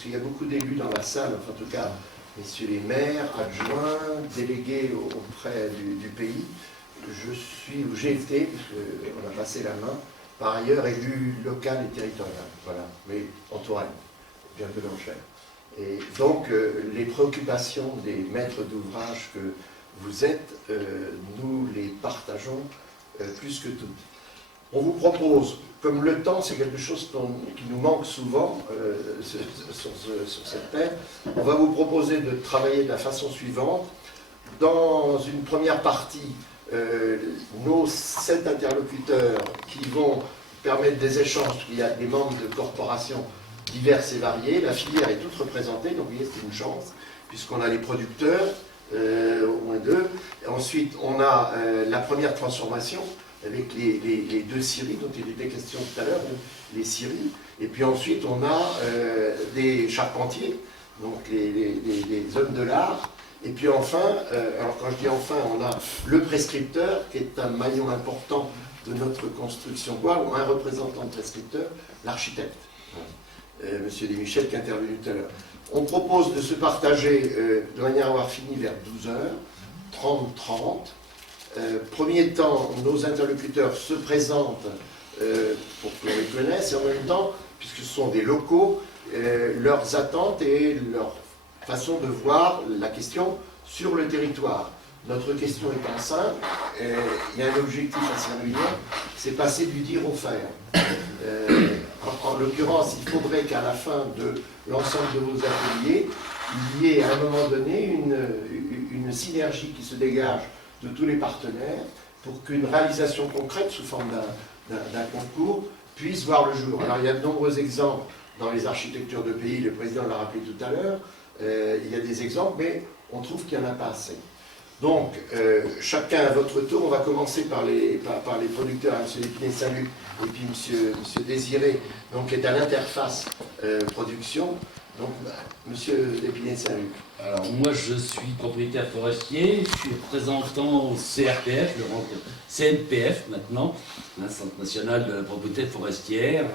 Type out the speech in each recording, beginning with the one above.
parce qu'il y a beaucoup d'élus dans la salle, enfin en tout cas, messieurs les maires, adjoints, délégués auprès du pays. Je suis, ou j'ai été, puisqu'on a passé la main, par ailleurs élu local et territorial, voilà, mais en Touraine, bien peu d'enchères. Et donc, les préoccupations des maîtres d'ouvrage que vous êtes, nous les partageons plus que toutes. On vous propose, comme le temps c'est quelque chose qui nous manque souvent sur cette terre, on va vous proposer de travailler de la façon suivante. Dans une première partie, nos 7 interlocuteurs qui vont permettre des échanges, il y a des membres de corporations diverses et variées, la filière est toute représentée, donc vous voyez c'est une chance, puisqu'on a les producteurs, au moins 2, et ensuite on a la première transformation, avec les 2 scieries dont il était question tout à l'heure, les scieries, et puis ensuite on a des charpentiers, donc les hommes de l'art, et puis enfin, alors quand je dis enfin, on a le prescripteur, qui est un maillon important de notre construction bois, ou un représentant de prescripteur, l'architecte, Monsieur Desmichel qui est intervenu tout à l'heure. On propose de se partager de manière à avoir fini vers 12h, 30. Premier temps, nos interlocuteurs se présentent pour que l'on les connaisse, et en même temps, puisque ce sont des locaux, leurs attentes et leur façon de voir la question sur le territoire. Notre question étant simple, il y a un objectif à Saint-Louis, c'est passer du dire au faire. En l'occurrence, il faudrait qu'à la fin de l'ensemble de vos ateliers, il y ait à un moment donné une synergie qui se dégage de tous les partenaires pour qu'une réalisation concrète sous forme d'un concours puisse voir le jour. Alors il y a de nombreux exemples dans les architectures de pays, le président l'a rappelé tout à l'heure, il y a des exemples, mais on trouve qu'il n'y en a pas assez. Donc, chacun à votre tour, on va commencer par les producteurs, M. Épinay-Saint-Luc et puis M. Désiré, donc, qui est à l'interface production. Donc, M. Épinay-Saint-Luc. Alors, moi, je suis propriétaire forestier, je suis représentant au CRPF, le CNPF maintenant, Centre national de la propriété forestière.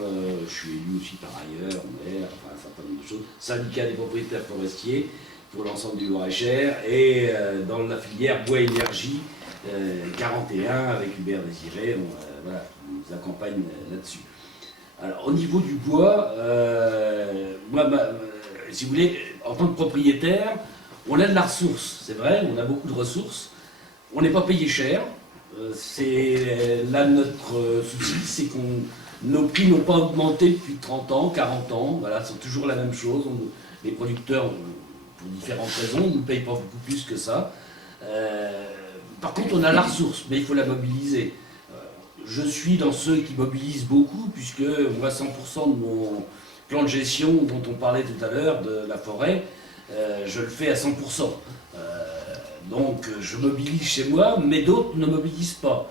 Je suis élu aussi par ailleurs, maire, enfin un certain nombre de choses, syndicat des propriétaires forestiers pour l'ensemble du Loir-et-Cher, et dans la filière bois énergie 41 avec Hubert Désiré, voilà, qui nous accompagne là-dessus. Alors, au niveau du bois, moi, si vous voulez, en tant que propriétaire, on a de la ressource, c'est vrai, on a beaucoup de ressources, on n'est pas payé cher, c'est là notre souci, c'est que nos prix n'ont pas augmenté depuis 30 ans, 40 ans, voilà, c'est toujours la même chose, les producteurs, pour différentes raisons, ne nous payent pas beaucoup plus que ça. Par contre, on a la ressource, mais il faut la mobiliser. Je suis dans ceux qui mobilisent beaucoup, puisque moi, 100% de mon plan de gestion dont on parlait tout à l'heure, de la forêt, je le fais à 100%. Donc, je mobilise chez moi, mais d'autres ne mobilisent pas.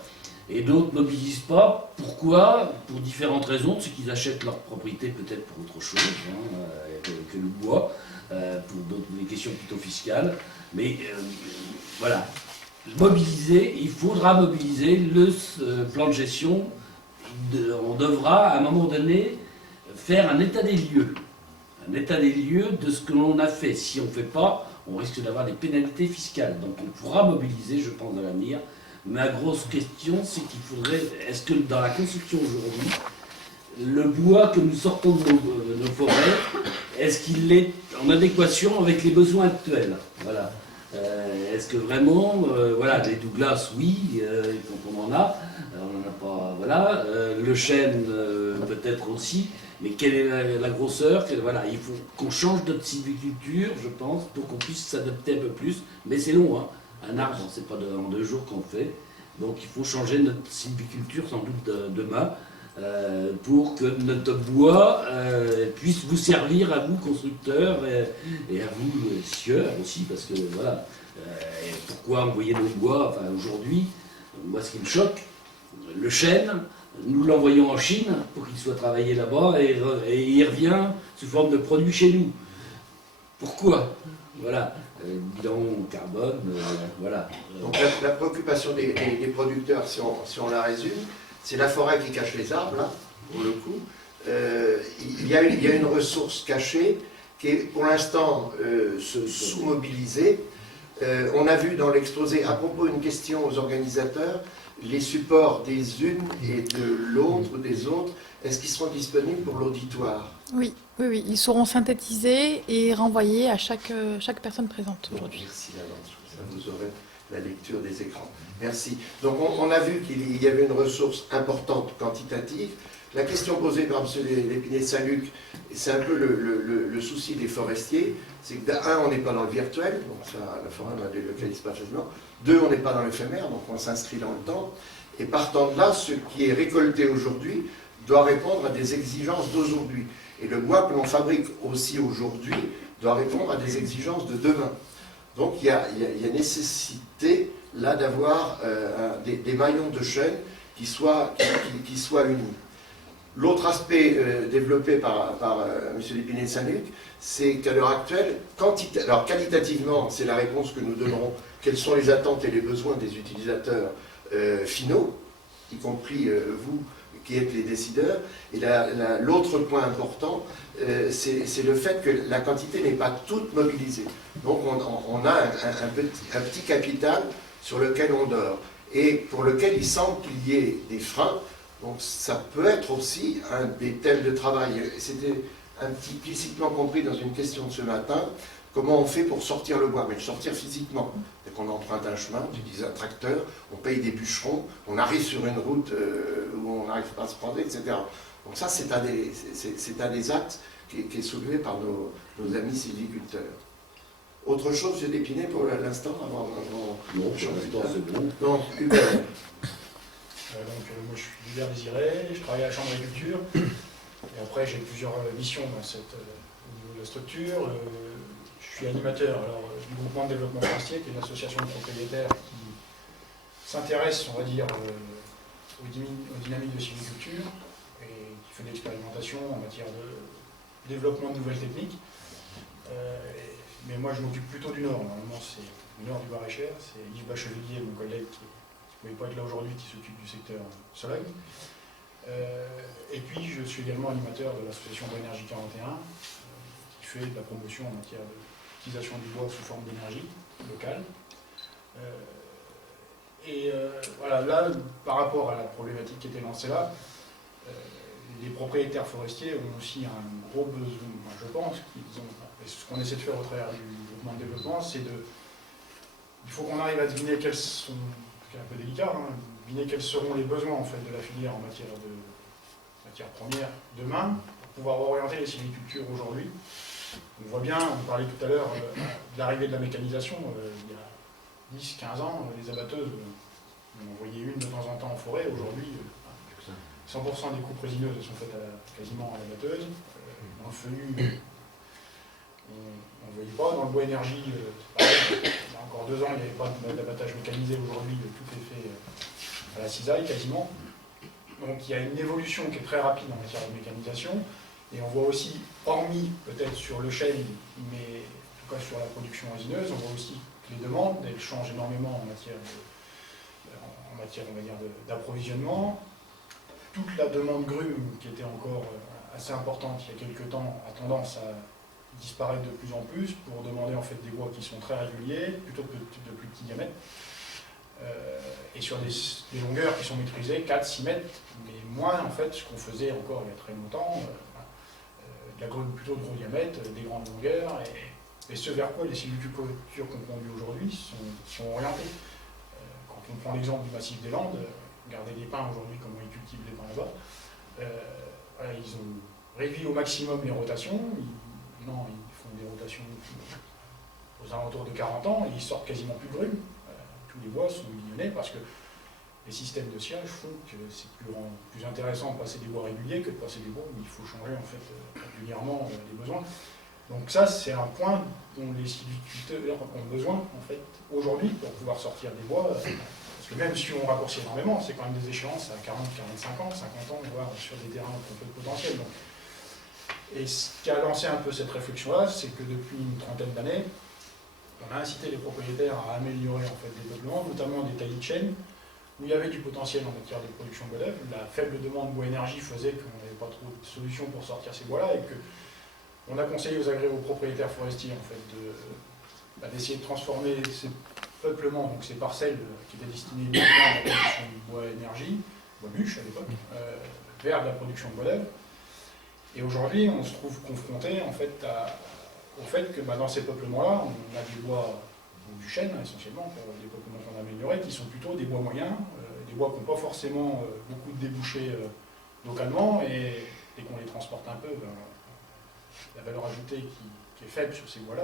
Et d'autres ne mobilisent pas. Pourquoi? Pour différentes raisons. Ceux qui achètent leur propriété peut-être pour autre chose que le bois, pour des questions plutôt fiscales. Mais voilà. Mobiliser, il faudra mobiliser le plan de gestion. On devra, à un moment donné, faire un état des lieux. Un état des lieux de ce que l'on a fait. Si on ne fait pas, on risque d'avoir des pénalités fiscales. Donc on pourra mobiliser, je pense, dans l'avenir. Ma grosse question, c'est qu'il faudrait... Est-ce que dans la construction aujourd'hui, le bois que nous sortons de nos forêts, est-ce qu'il est en adéquation avec les besoins actuels? Voilà. Est-ce que vraiment, voilà, les Douglas, oui, on en a, on n'en a pas, voilà, le chêne, peut-être aussi, mais quelle est la grosseur? Voilà, il faut qu'on change notre sylviculture, je pense, pour qu'on puisse s'adapter un peu plus, mais c'est long, hein. Un arbre, c'est pas en 2 jours qu'on le fait, donc il faut changer notre sylviculture sans doute demain, pour que notre bois puisse vous servir à vous constructeurs et à vous scieurs aussi, parce que voilà, pourquoi envoyer nos bois, enfin aujourd'hui, moi ce qui me choque, le chêne, nous l'envoyons en Chine pour qu'il soit travaillé là-bas et il revient sous forme de produit chez nous. Pourquoi? Voilà, bilan carbone, voilà. Donc la préoccupation des producteurs, si on la résume, c'est la forêt qui cache les arbres, là, pour le coup. Il y a une ressource cachée qui est pour l'instant sous-mobilisée. On a vu dans l'exposé, à propos d'une question aux organisateurs, les supports des unes et de l'autre, des autres, est-ce qu'ils seront disponibles pour l'auditoire? Oui, oui, oui, ils seront synthétisés et renvoyés à chaque personne présente aujourd'hui. Merci d'avance, ça vous aurez la lecture des écrans. Merci. Donc on a vu qu'il y avait une ressource importante quantitative. La question posée par M. Lépinier de Saint-Luc, c'est un peu le souci des forestiers, c'est que d'un, on n'est pas dans le virtuel, donc ça, la forêt ne délocalise pas facilement. Deux, on n'est pas dans l'éphémère, donc on s'inscrit dans le temps. Et partant de là, ce qui est récolté aujourd'hui doit répondre à des exigences d'aujourd'hui. Et le bois que l'on fabrique aussi aujourd'hui doit répondre à des exigences de demain. Donc il y a nécessité là d'avoir des maillons de chaîne qui soient unis. L'autre aspect développé par M. Lépinier de Saint-Luc, c'est qu'à l'heure actuelle, alors qualitativement, c'est la réponse que nous donnerons, quelles sont les attentes et les besoins des utilisateurs finaux, y compris vous qui êtes les décideurs. Et l'autre point important, c'est le fait que la quantité n'est pas toute mobilisée. Donc on a un petit capital sur lequel on dort, et pour lequel il semble qu'il y ait des freins. Donc ça peut être aussi un des thèmes de travail. C'était implicitement compris dans une question de ce matin, comment on fait pour sortir le bois, mais le sortir physiquement. Dès qu'on emprunte un chemin, on utilise un tracteur, on paye des bûcherons, on arrive sur une route où on n'arrive pas à se prendre, etc. Donc ça, c'est un des actes qui est soulevé par nos amis sylviculteurs. Autre chose, M. Lépinier, pour l'instant, avant... Non, pour l'instant, c'est bon. Donc, Hubert. Moi je suis Hubert Désiré, je travaille à la Chambre d'agriculture et après j'ai plusieurs missions au niveau de la structure. Je suis animateur du groupement de développement forestier, qui est une association de propriétaires qui s'intéresse, on va dire, aux dynamiques de sylviculture et qui fait de l'expérimentation en matière de développement de nouvelles techniques. Mais moi je m'occupe plutôt du Nord, normalement c'est le Nord du Var-et-Cher, c'est Yves Bachelier, mon collègue qui ne pouvait pas être là aujourd'hui, qui s'occupe du secteur Sologne. Et puis je suis également animateur de l'association Bois-Énergie 41, qui fait de la promotion en matière d'utilisation du bois sous forme d'énergie locale. Voilà, là, par rapport à la problématique qui était lancée là, les propriétaires forestiers ont aussi un gros besoin, je pense, et ce qu'on essaie de faire au travers du groupement de développement, c'est il faut qu'on arrive à deviner quels sont, c'est un peu délicat, deviner quels seront les besoins en fait, de la filière en matière de matières premières demain, pour pouvoir orienter les sylvicultures aujourd'hui. On voit bien, on parlait tout à l'heure de l'arrivée de la mécanisation, il y a 10-15 ans, les abatteuses, on en voyait une de temps en temps en forêt, aujourd'hui, 100% des coupes résineuses sont faites quasiment à l'abatteuse. Dans le fenu, on ne voyait pas. Dans le bois énergie, il y a encore 2 ans, il n'y avait pas d'abattage mécanisé. Aujourd'hui, tout est fait à la cisaille quasiment. Donc il y a une évolution qui est très rapide en matière de mécanisation. Et on voit aussi, hormis peut-être sur le chêne, mais en tout cas sur la production résineuse, on voit aussi que les demandes, elles changent énormément en matière on va dire, d'approvisionnement. Toute la demande grume, qui était encore assez importante il y a quelques temps, a tendance à disparaître de plus en plus pour demander en fait des bois qui sont très réguliers, plutôt que de plus petits diamètres, et sur des longueurs qui sont maîtrisées, 4-6 mètres, mais moins en fait ce qu'on faisait encore il y a très longtemps, de la grume plutôt de gros diamètre, des grandes longueurs, et ce vers quoi les sylvicultures qu'on conduit aujourd'hui sont orientées. Quand on prend l'exemple du massif des Landes, regardez les pins aujourd'hui, comment ils cultivent les pins là-bas, voilà, ils ont réduit au maximum les rotations. Ils font des rotations aux alentours de 40 ans, et ils sortent quasiment plus de grumes. Tous les bois sont mignonnés parce que les systèmes de sciage font que c'est plus intéressant de passer des bois réguliers que de passer des bois où il faut changer en fait régulièrement les besoins. Donc ça, c'est un point dont les sylviculteurs ont besoin en fait aujourd'hui pour pouvoir sortir des bois. Parce que même si on raccourcit énormément, c'est quand même des échéances à 40, 45 ans, 50 ans, voire sur des terrains avec un peu de potentiel. Donc. Et ce qui a lancé un peu cette réflexion-là, c'est que depuis une trentaine d'années, on a incité les propriétaires à améliorer en fait, les peuplements, notamment des taillis de chêne, où il y avait du potentiel en matière de production de bois d'œuvre. La faible demande bois énergie faisait qu'on n'avait pas trop de solutions pour sortir ces bois-là, et que On a conseillé aux propriétaires forestiers en fait, d'essayer de transformer ces peuplements, donc ces parcelles qui étaient destinées uniquement à la production de bois énergie, bois bûche à l'époque, vers de la production de bois d'œuvre. Et aujourd'hui, on se trouve confronté en fait, au fait que dans ces peuplements-là, on a du bois du chêne essentiellement, pour des peuplements qu'on a améliorés, qui sont plutôt des bois moyens, des bois qui n'ont pas forcément beaucoup de débouchés localement, et qu'on les transporte un peu, la valeur ajoutée qui est faible sur ces bois-là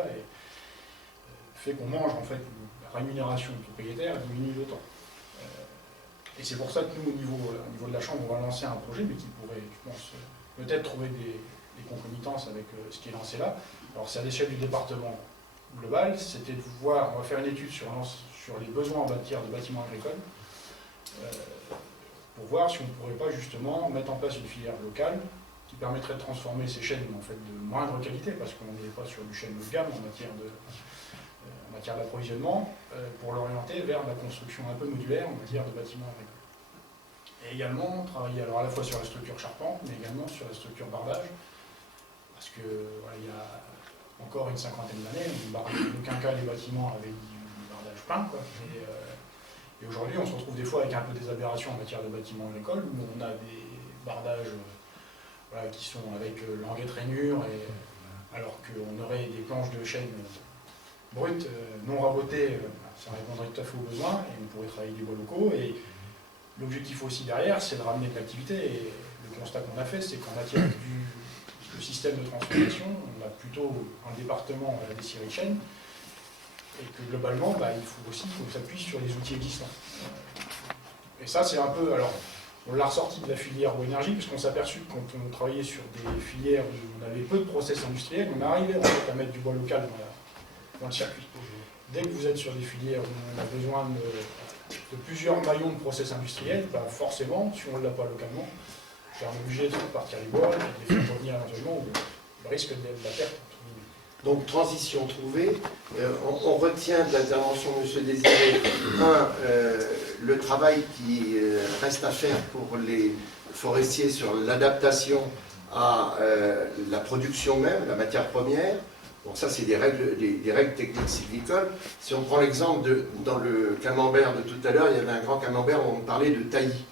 fait qu'on mange en fait la rémunération du propriétaire diminue d'autant. Et c'est pour ça que nous, au niveau de la Chambre, on va lancer un projet, mais qui pourrait, je pense, peut-être trouver des concomitances avec ce qui est lancé là. Alors c'est à l'échelle du département global, c'était de voir, on va faire une étude sur les besoins en matière de bâtiments agricoles, pour voir si on ne pourrait pas justement mettre en place une filière locale qui permettrait de transformer ces chênes en fait de moindre qualité, parce qu'on n'est pas sur du chêne haut de gamme en matière d'approvisionnement, pour l'orienter vers la construction un peu modulaire en matière de bâtiments agricoles. Et également travailler alors à la fois sur la structure charpente, mais également sur la structure bardage, parce que voilà, il y a encore une cinquantaine d'années, on ne bardait en aucun cas les bâtiments avec du bardage peint, quoi. Et aujourd'hui, on se retrouve des fois avec un peu des aberrations en matière de bâtiments agricoles, où on a des bardages qui sont avec languettes rainures, alors qu'on aurait des planches de chêne brutes, non rabotées, ça répondrait tout à fait aux besoins, et on pourrait travailler des bois locaux. Et l'objectif aussi derrière, c'est de ramener de l'activité. Et le constat qu'on a fait, c'est qu'en matière du système de transformation, on a plutôt un département des scieries de chêne, et que globalement, il faut aussi qu'on s'appuie sur les outils existants. Et ça, c'est un peu... Alors, on l'a ressorti de la filière bois énergie, puisqu'on s'est aperçu que quand on travaillait sur des filières où on avait peu de process industriels, on arrivait en fait à mettre du bois local dans le circuit. Dès que vous êtes sur des filières où on a besoin de plusieurs maillons de process industriels, forcément, si on ne l'a pas localement, on est obligé de partir les bois et de les faire revenir éventuellement, ou le risque de la perte. Donc, transition trouvée. On retient de l'intervention de M. Désiré, le travail qui reste à faire pour les forestiers sur l'adaptation à la production même, la matière première. Donc ça, c'est des règles techniques sylvicoles. Si on prend l'exemple dans le camembert de tout à l'heure, il y avait un grand camembert où on parlait de taillis.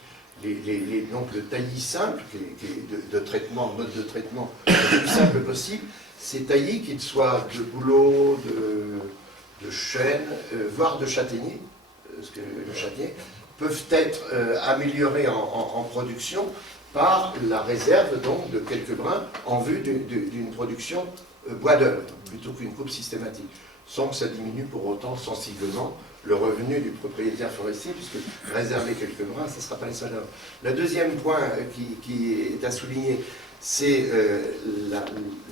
Donc le taillis simple, qui est de traitement, mode de traitement le plus simple possible, ces taillis, qu'ils soient de bouleau, de chêne, voire de châtaignier, parce que le châtaignier, peuvent être améliorés en production par la réserve donc, de quelques brins en vue d'une production bois d'œuvre, plutôt qu'une coupe systématique, sans que ça diminue pour autant sensiblement le revenu du propriétaire forestier, puisque réserver quelques brins, ça ne sera pas les seuls. Le deuxième point qui est à souligner, c'est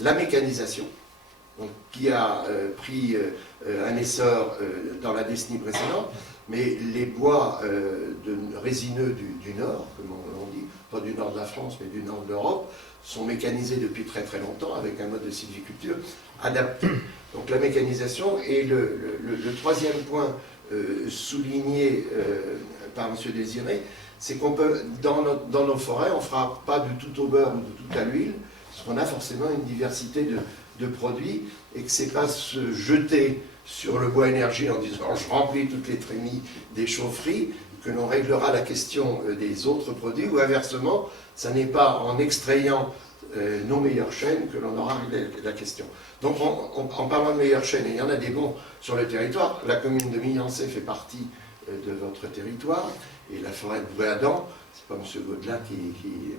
la mécanisation, donc, qui a pris un essor dans la décennie précédente, mais les bois résineux du Nord, comme on dit, pas du nord de la France, mais du nord de l'Europe, sont mécanisés depuis très très longtemps avec un mode de sylviculture adapté. Donc la mécanisation. Et le troisième point souligné par M. Désiré, c'est qu'on peut, dans nos forêts, on ne fera pas du tout au beurre ou de tout à l'huile, parce qu'on a forcément une diversité de produits, et que ce n'est pas se jeter sur le bois énergie en disant je remplis toutes les trémies des chaufferies, que l'on réglera la question des autres produits, ou inversement, ça n'est pas en extrayant nos meilleurs chênes que l'on aura réglé la question. Donc en parlant de meilleurs chênes, et il y en a des bons sur le territoire, la commune de Millancé fait partie de votre territoire, et la forêt de Boué-Adam, c'est pas M. Gaudelin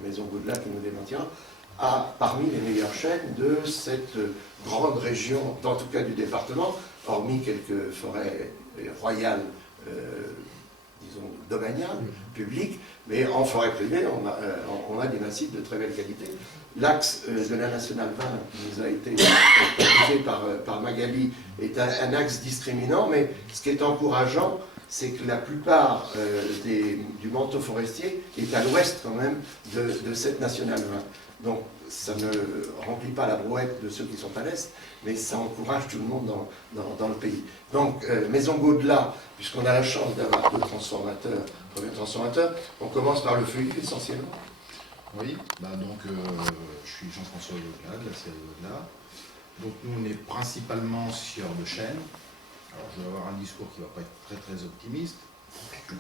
Maison Gaudelin qui nous démentira, a parmi les meilleurs chênes de cette grande région, en tout cas du département, hormis quelques forêts royales, disons, domaniales, publiques, mais en forêt privée, on a des massifs de très belle qualité. L'axe de la Nationale 20 qui nous a été proposé par Magali est un axe discriminant, mais ce qui est encourageant, c'est que la plupart du manteau forestier est à l'ouest quand même de cette Nationale 20. Donc ça ne remplit pas la brouette de ceux qui sont à l'est, mais ça encourage tout le monde dans le pays. Donc Maison Gaudelin, puisqu'on a la chance d'avoir deux transformateurs, premiers transformateurs, on commence par le feuillu essentiellement. Oui, donc je suis Jean-François Gaudelin de la série Gaudelin. Donc nous, on est principalement scieurs de chêne. Alors je vais avoir un discours qui ne va pas être très très optimiste.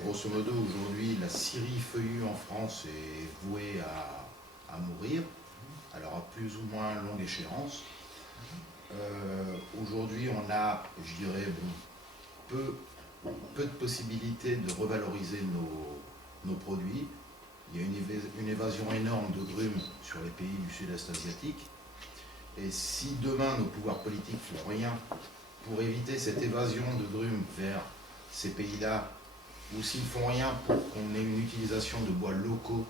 Grosso modo, aujourd'hui, la scierie feuillue en France est vouée à mourir. Alors à plus ou moins longue échéance. Aujourd'hui, on a, je dirais, peu de possibilités de revaloriser nos produits. Il y a une évasion énorme de grumes sur les pays du sud-est asiatique. Et si demain nos pouvoirs politiques font rien pour éviter cette évasion de grumes vers ces pays-là, ou s'ils font rien pour qu'on ait une utilisation de bois locaux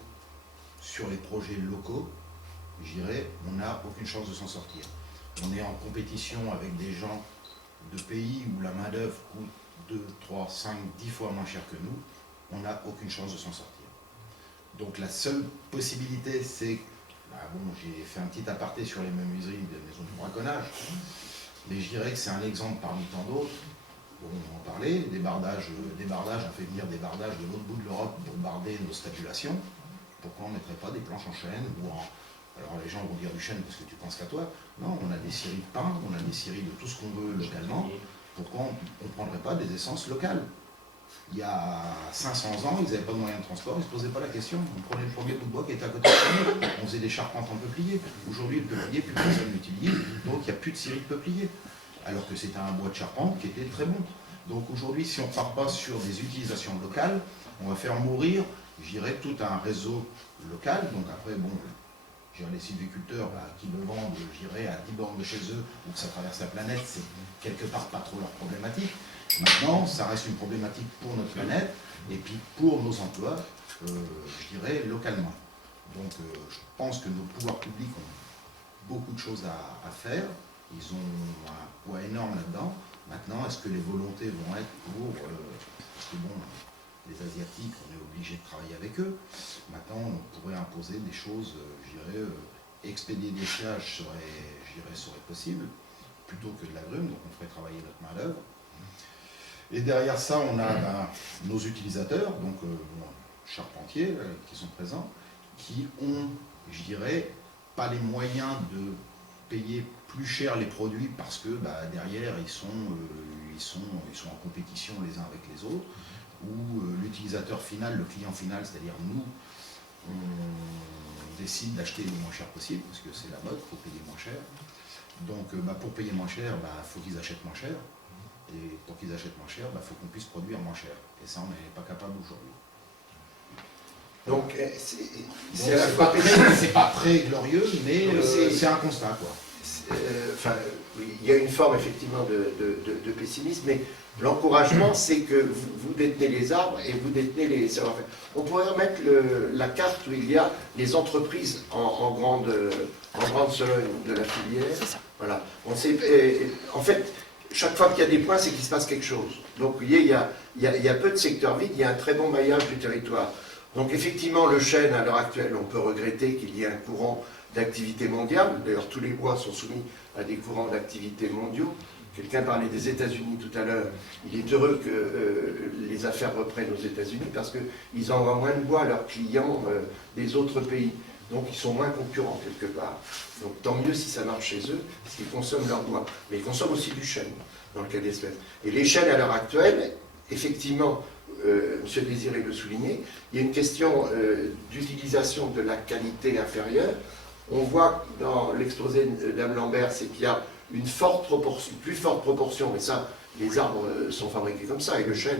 sur les projets locaux, je dirais, on n'a aucune chance de s'en sortir. On est en compétition avec des gens de pays où la main-d'œuvre coûte 2, 3, 5, 10 fois moins cher que nous. On n'a aucune chance de s'en sortir. Donc la seule possibilité, c'est... j'ai fait un petit aparté sur les menuiseries des maisons de braconnage, mais je dirais que c'est un exemple parmi tant d'autres. Bon, on en parlait, des bardages, on fait venir des bardages de l'autre bout de l'Europe pour barder nos stabulations. Pourquoi on ne mettrait pas des planches en chêne ou en... Alors les gens vont dire du chêne parce que tu penses qu'à toi. Non, on a des scieries de pin, on a des scieries de tout ce qu'on veut localement. Pourquoi on ne prendrait pas des essences locales? Il y a 500 ans, ils n'avaient pas de moyens de transport, ils ne se posaient pas la question. On prenait le premier bout de bois qui était à côté de chez nous, on faisait des charpentes en peuplier. Aujourd'hui, le peuplier, plus personne l'utilise, donc il n'y a plus de scierie de peuplier. Alors que c'était un bois de charpente qui était très bon. Donc aujourd'hui, si on ne part pas sur des utilisations locales, on va faire mourir, je dirais, tout un réseau local. Donc après, bon, les sylviculteurs qui le vendent, je dirais, à 10 bornes de chez eux, ou que ça traverse la planète, c'est quelque part pas trop leur problématique. Maintenant, ça reste une problématique pour notre planète, et puis pour nos emplois, je dirais, localement. Donc je pense que nos pouvoirs publics ont beaucoup de choses à faire. Ils ont un poids énorme là-dedans. Maintenant, est-ce que les volontés vont être pour... parce que bon, les Asiatiques, on est obligé de travailler avec eux. Maintenant, on pourrait imposer des choses, je dirais, expédier des sièges serait possible, plutôt que de la grume, donc on ferait travailler notre main-d'œuvre. Et derrière ça, on a nos utilisateurs, donc charpentiers qui sont présents, qui ont, je dirais, pas les moyens de payer plus cher les produits parce que derrière ils sont en compétition les uns avec les autres, où l'utilisateur final, le client final, c'est-à-dire nous, on décide d'acheter le moins cher possible, parce que c'est la mode, il faut payer moins cher. Donc pour payer moins cher, il faut qu'ils achètent moins cher. Et pour qu'ils achètent moins cher, il faut qu'on puisse produire moins cher. Et ça, on n'est pas capable aujourd'hui. Donc, c'est pas très glorieux, mais c'est un constat, quoi. Il y a une forme effectivement de pessimisme, mais l'encouragement, c'est que vous détenez les arbres et vous détenez les savoir-faire. On pourrait remettre la carte où il y a les entreprises en grande sologne de la filière. Voilà. En fait, chaque fois qu'il y a des points, c'est qu'il se passe quelque chose. Donc, vous voyez, il y a peu de secteurs vides, il y a un très bon maillage du territoire. Donc, effectivement, le chêne, à l'heure actuelle, on peut regretter qu'il y ait un courant d'activité mondiale. D'ailleurs, tous les bois sont soumis à des courants d'activité mondiaux. Quelqu'un parlait des États-Unis tout à l'heure. Il est heureux que les affaires reprennent aux États-Unis parce qu'ils envoient moins de bois à leurs clients des autres pays. Donc, ils sont moins concurrents quelque part. Donc, tant mieux si ça marche chez eux, parce qu'ils consomment leur bois. Mais ils consomment aussi du chêne, dans le cas d'espèces. Et les chênes, à l'heure actuelle, effectivement, M. Désiré le soulignait, il y a une question d'utilisation de la qualité inférieure. On voit dans l'exposé de Mme Lambert, c'est qu'il y a une plus forte proportion, mais ça, les arbres sont fabriqués comme ça, et le chêne,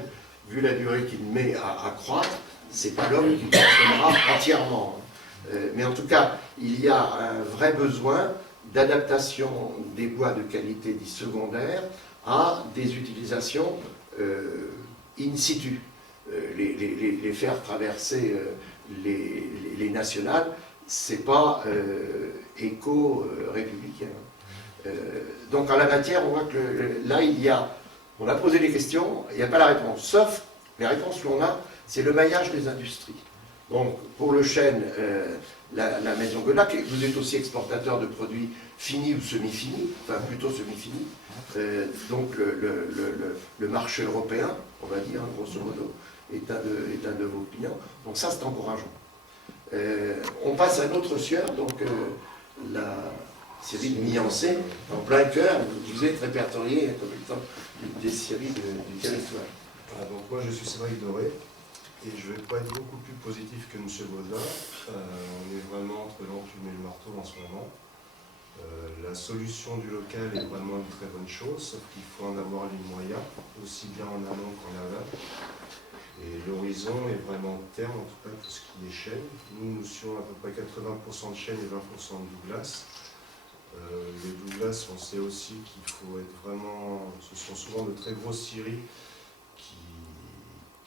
vu la durée qu'il met à croître, c'est pas l'homme qui consommera entièrement. Mais en tout cas, il y a un vrai besoin d'adaptation des bois de qualité dits secondaires à des utilisations in situ. Les faire traverser les nationales, c'est pas éco-républicain. Donc en la matière, on voit que là, on a posé des questions, il n'y a pas la réponse. Sauf, les réponses qu'on a, c'est le maillage des industries. Donc pour le chêne, la maison Godac, vous êtes aussi exportateur de produits finis ou semi-finis, enfin plutôt semi-finis. Donc le marché européen, on va dire, grosso modo, est un de vos clients. Donc ça, c'est encourageant. On passe à un autre sieur, donc scierie de Miancé, en plein cœur, vous êtes répertorié comme étant une des scieries du territoire. Voilà, donc moi je suis Cédric Doré et je vais pas être beaucoup plus positif que M. Baudin. On est vraiment entre l'enclume et le marteau en ce moment. La solution du local est vraiment une très bonne chose, sauf qu'il faut en avoir les moyens, aussi bien en amont qu'en aval. Et l'horizon est vraiment terme, en tout cas tout ce qui est chêne. Nous suivons à peu près 80% de chêne et 20% de Douglas. Les Douglas, on sait aussi qu'il faut être vraiment... Ce sont souvent de très grosses scieries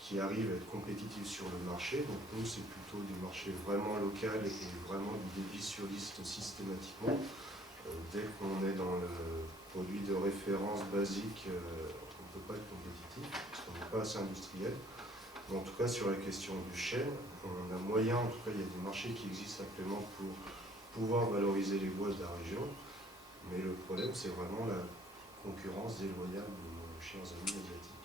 qui arrivent à être compétitives sur le marché. Donc nous, c'est plutôt du marché vraiment local et vraiment du débit sur liste systématiquement. Dès qu'on est dans le produit de référence basique, on ne peut pas être compétitif, parce qu'on n'est pas assez industriel. Mais en tout cas, sur la question du chêne, on a moyen, en tout cas, il y a des marchés qui existent actuellement pour pouvoir valoriser les bois de la région. Mais le problème, c'est vraiment la concurrence déloyale de nos chers amis asiatiques.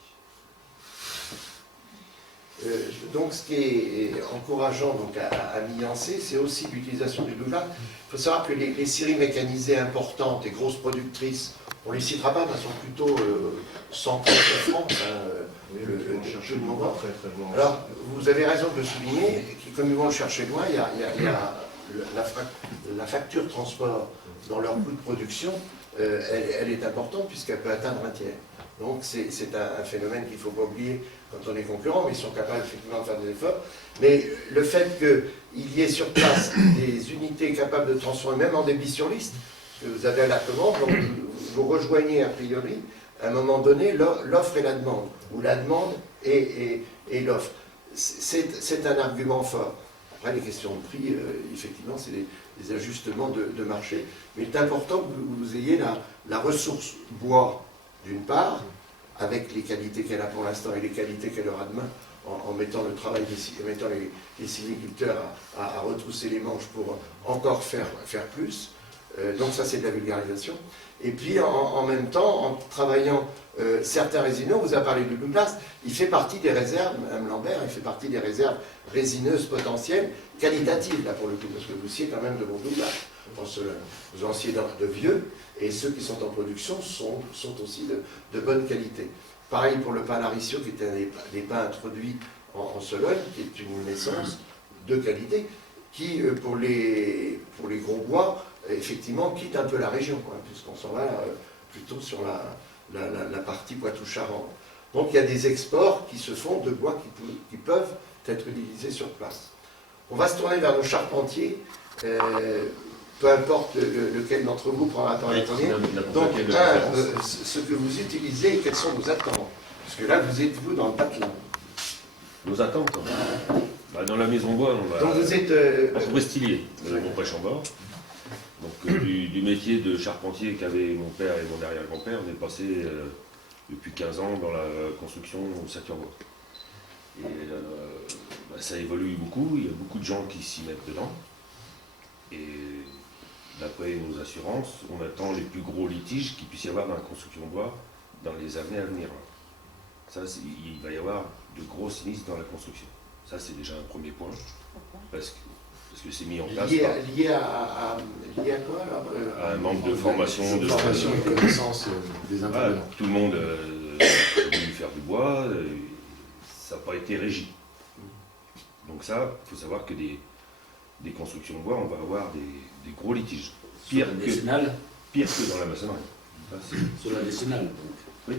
Donc ce qui est encourageant donc, à Miancé, c'est aussi l'utilisation du Douglas. Il faut savoir que les scieries mécanisées importantes et grosses productrices, on ne les citera pas, mais elles sont plutôt centrées en France. Oui, Le on cherche tout le monde. très très loin. Alors, vous avez raison de le souligner, que comme ils vont le chercher loin, il y a la facture transport dans leur coût de production, elle est importante puisqu'elle peut atteindre un tiers. Donc c'est un phénomène qu'il ne faut pas oublier quand on est concurrent, mais ils sont capables effectivement de faire des efforts. Mais le fait qu'il y ait sur place des unités capables de transformer, même en débit sur liste, que vous avez à la commande, donc vous rejoignez a priori, à un moment donné, l'offre et la demande, ou la demande et l'offre. C'est un argument fort. Après, les questions de prix, effectivement, c'est des ajustements de marché. Mais il est important que vous ayez la ressource bois, d'une part, avec les qualités qu'elle a pour l'instant et les qualités qu'elle aura demain, en mettant le travail mettant les sylviculteurs à retrousser les manches pour encore faire plus. Donc ça, c'est de la vulgarisation. Et puis, en même temps, en travaillant certains résineux, on vous a parlé du Douglas, il fait partie des réserves, Mme Lambert, il fait partie des réserves résineuses potentielles, qualitatives, là, pour le coup, parce que vous sciez quand même de bons Douglas. Vous en sciez de vieux, et ceux qui sont en production sont aussi de bonne qualité. Pareil pour le pin Laricio, qui est un des pins introduits en Sologne, qui est une naissance de qualité, qui, pour les gros bois, effectivement, quitte un peu la région, puisqu'on s'en va plutôt sur la partie Poitou-Charentes. Donc il y a des exports qui se font de bois qui peuvent être utilisés sur place. On va se tourner vers nos charpentiers, peu importe lequel d'entre vous prendra la parole premier. Donc, ce que vous utilisez et quelles sont vos attentes. Parce que là, vous êtes dans le patelin. Nos attentes, dans la maison bois, on va. Donc vous êtes. Brestilier, mon prêche-en-bord. Donc du métier de charpentier qu'avaient mon père et mon arrière-grand-père, on est passé depuis 15 ans dans la construction au Saturbois. Et ça évolue beaucoup, il y a beaucoup de gens qui s'y mettent dedans. Et d'après nos assurances, on attend les plus gros litiges qu'il puisse y avoir dans la construction bois dans les années à venir. Ça, il va y avoir de gros sinistres dans la construction. Ça, c'est déjà un premier point. Parce que c'est mis en place. Lié à quoi alors à un manque de formation, de connaissance des intervenants. Tout le monde a voulu faire du bois, ça n'a pas été régi. Donc ça, il faut savoir que des constructions de bois, on va avoir des gros litiges. Pire que dans la maçonnerie. Sur la décennale. Oui.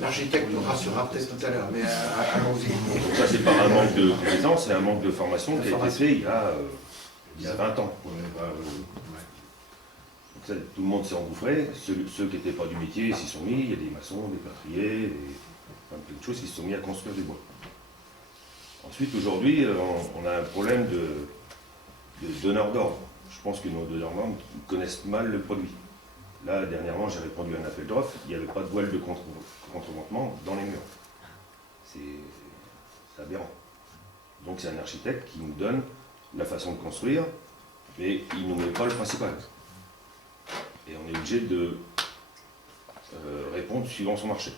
L'architecte nous rassurera peut-être tout à l'heure, mais allons-y. Donc ça, c'est pas un manque de compétences, c'est un manque de formation qui a été fait il y a 20 ans. Donc ça, tout le monde s'est engouffré. Ceux qui n'étaient pas du métier s'y sont mis. Il y a des maçons, des plâtriers, plein de choses qui se sont mis à construire du bois. Ensuite, aujourd'hui, on a un problème de donneurs d'ordre. Je pense que nos donneurs d'ordre connaissent mal le produit. Là, dernièrement, j'ai répondu à un appel d'offres, il n'y avait pas de voile de contreventement dans les murs. C'est aberrant. Donc c'est un architecte qui nous donne la façon de construire, mais il ne nous met pas le principal. Et on est obligé de répondre suivant son marché.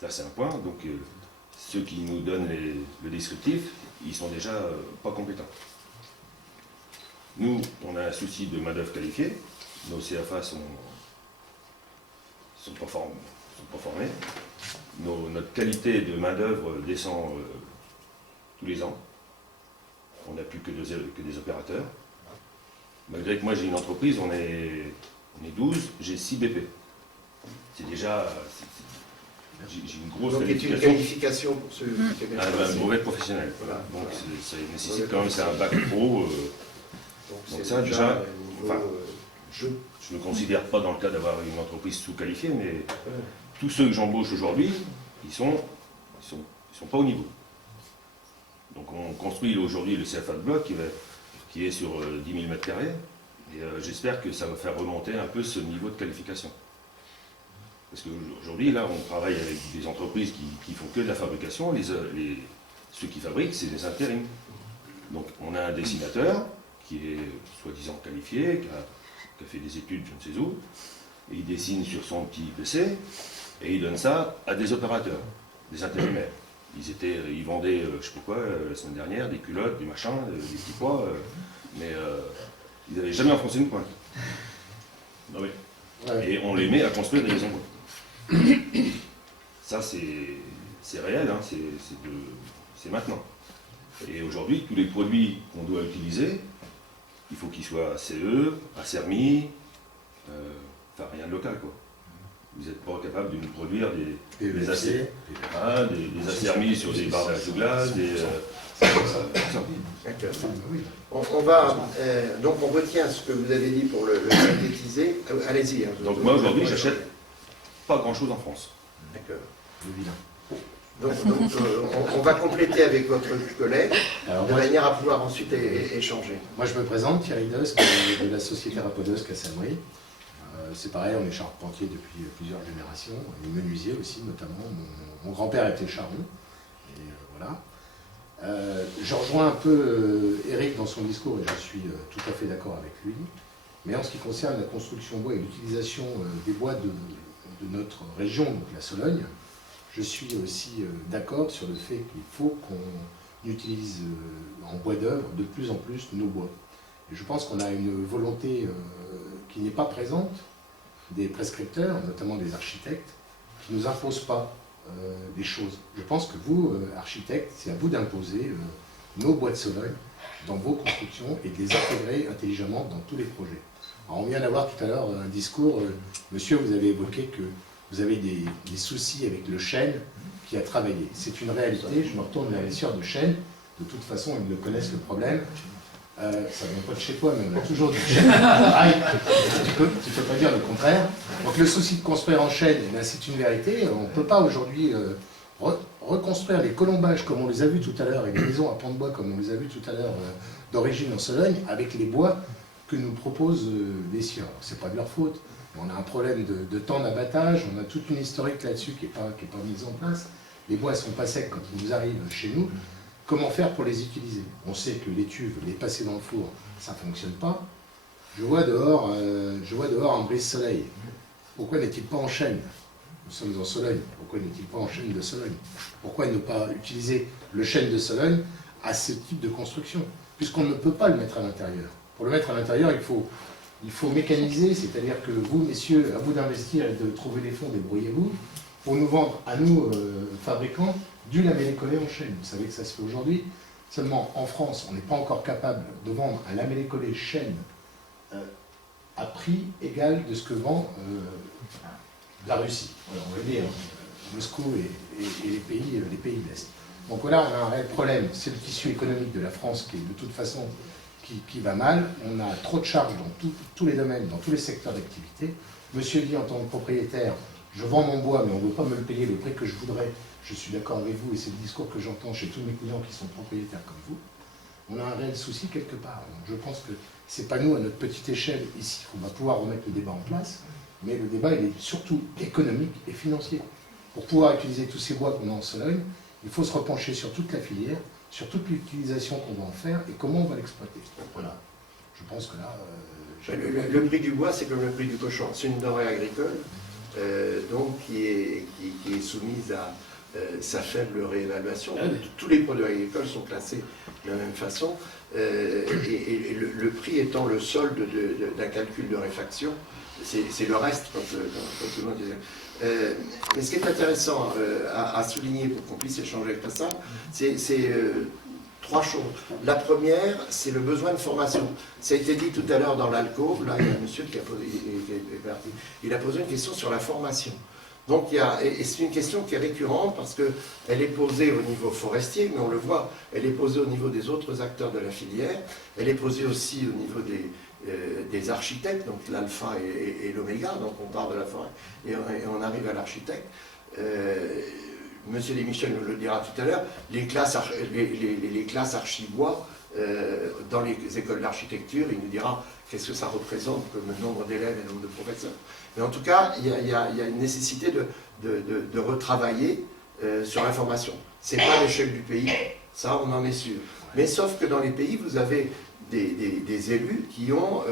Ça, c'est un point. Donc ceux qui nous donnent le descriptif, ils sont déjà pas compétents. Nous, on a un souci de main-d'œuvre qualifiée. nos CFA sont pas formés. Notre qualité de main-d'œuvre descend tous les ans. On n'a plus que des opérateurs. Malgré que moi j'ai une entreprise, on est 12, j'ai 6 BP. C'est déjà. J'ai une grosse Donc, c'est une qualification pour ceux qui un brevet professionnel. Voilà. Donc, ça nécessite quand même, c'est un bac pro. Donc, ça, déjà. Enfin, je ne me considère pas dans le cas d'avoir une entreprise sous-qualifiée, mais tous ceux que j'embauche aujourd'hui, ils sont pas au niveau. Donc, on construit aujourd'hui le CFA de bloc qui est sur 10 000 m². Et j'espère que ça va faire remonter un peu ce niveau de qualification. Parce qu'aujourd'hui, là, on travaille avec des entreprises qui font que de la fabrication. Ceux qui fabriquent, c'est des intérims. Donc, on a un dessinateur qui est soi-disant qualifié, qui a fait des études, je ne sais où, et il dessine sur son petit PC, et il donne ça à des opérateurs, des intérimaires. Ils vendaient, je ne sais pas quoi, la semaine dernière, des culottes, des machins, des petits pois, mais ils n'avaient jamais enfoncé une pointe. Non, oui. Ouais. Et on les met à construire des maisons. Ça, c'est réel, hein, c'est maintenant. Et aujourd'hui, tous les produits qu'on doit utiliser, il faut qu'ils soient CE, Acermi, enfin rien de local, quoi. Vous n'êtes pas capable de nous produire des Acermi sur des bardages de glace, On va, donc on retient ce que vous avez dit pour le synthétiser. Allez-y. Hein, donc moi aujourd'hui, j'achète pas grand-chose en France. D'accord. Donc on va compléter avec votre collègue, de manière à pouvoir ensuite échanger. Moi je me présente, Thierry Dosque, de la société Rapodosque à Saint-Brie. C'est pareil, on est charpentier depuis plusieurs générations, on est menuisier aussi notamment. Mon grand-père était charron, et voilà. Je rejoins un peu Eric dans son discours et je suis tout à fait d'accord avec lui. Mais en ce qui concerne la construction bois et l'utilisation des bois de notre région, donc la Sologne, je suis aussi d'accord sur le fait qu'il faut qu'on utilise en bois d'œuvre de plus en plus nos bois. Et je pense qu'on a une volonté qui n'est pas présente des prescripteurs, notamment des architectes, qui ne nous imposent pas des choses. Je pense que vous, architectes, c'est à vous d'imposer nos bois de Sologne dans vos constructions et de les intégrer intelligemment dans tous les projets. Alors, on vient d'avoir tout à l'heure un discours, monsieur, vous avez évoqué que vous avez des soucis avec le chêne qui a travaillé. C'est une réalité, je me retourne vers les sœurs de chêne, de toute façon, ils le connaissent le problème. Ça ne vient pas de chez toi, mais on a toujours du chêne. Tu peux pas dire le contraire. Donc le souci de construire en chêne, eh c'est une vérité. On ne peut pas aujourd'hui reconstruire les colombages comme on les a vus tout à l'heure, et les maisons à pans de bois comme on les a vus tout à l'heure d'origine en Sologne, avec les bois que nous proposent les sieurs. Ce n'est pas de leur faute. On a un problème de temps d'abattage, on a toute une historique là-dessus qui n'est pas mise en place. Les bois ne sont pas secs quand ils nous arrivent chez nous. Comment faire pour les utiliser? On sait que les cuves, les passer dans le four, ça ne fonctionne pas. Je vois dehors un brise-soleil. Pourquoi n'est-il pas en chêne? Nous sommes en Sologne. Pourquoi n'est-il pas en chêne de Sologne? Pourquoi ne pas utiliser le chêne de Sologne à ce type de construction? Puisqu'on ne peut pas le mettre à l'intérieur. Pour le mettre à l'intérieur, il faut mécaniser, c'est-à-dire que vous, messieurs, à vous d'investir et de trouver les fonds, débrouillez-vous, pour nous vendre, à nous, fabricants, du lamellé-collé en chêne. Vous savez que ça se fait aujourd'hui. Seulement, en France, on n'est pas encore capable de vendre un lamellé-collé chêne à prix égal de ce que vend la Russie. Alors, on va dire Moscou et les pays de l'Est. Donc voilà, on a un réel problème. C'est le tissu économique de la France qui est de toute façon qui va mal. On a trop de charges dans tous les domaines, dans tous les secteurs d'activité. Monsieur dit en tant que propriétaire, je vends mon bois, mais on ne veut pas me le payer le prix que je voudrais. Je suis d'accord avec vous et c'est le discours que j'entends chez tous mes clients qui sont propriétaires comme vous. On a un réel souci quelque part. Donc je pense que ce n'est pas nous, à notre petite échelle, ici, qu'on va pouvoir remettre le débat en place, mais le débat, il est surtout économique et financier. Pour pouvoir utiliser tous ces bois qu'on a en Sologne, il faut se repencher sur toute la filière, sur toute l'utilisation qu'on va en faire et comment on va l'exploiter. Voilà. Je pense que là... Le prix du bois, c'est comme le prix du cochon. C'est une denrée agricole, donc qui est soumise sa faible réévaluation. Ah oui. Tous les produits agricoles sont classés de la même façon, et le prix étant le solde d'un calcul de réfaction, c'est le reste quand tout le monde dit. Mais ce qui est intéressant à souligner pour qu'on puisse échanger avec ça, c'est 3 choses. La première, c'est le besoin de formation. Ça a été dit tout à l'heure dans l'alcôve, là il y a un monsieur qui a posé, il a posé une question sur la formation. Donc et c'est une question qui est récurrente parce qu'elle est posée au niveau forestier, mais on le voit, elle est posée au niveau des autres acteurs de la filière, elle est posée aussi au niveau des architectes, donc l'alpha et l'oméga, donc on part de la forêt et on arrive à l'architecte. Monsieur Desmichel nous le dira tout à l'heure, les classes archibois dans les écoles d'architecture, il nous dira qu'est-ce que ça représente comme nombre d'élèves et nombre de professeurs. Mais en tout cas, il y a une nécessité de retravailler sur l'information. Ce n'est pas l'échelle du pays, ça on en est sûr. Mais sauf que dans les pays, vous avez des élus qui ont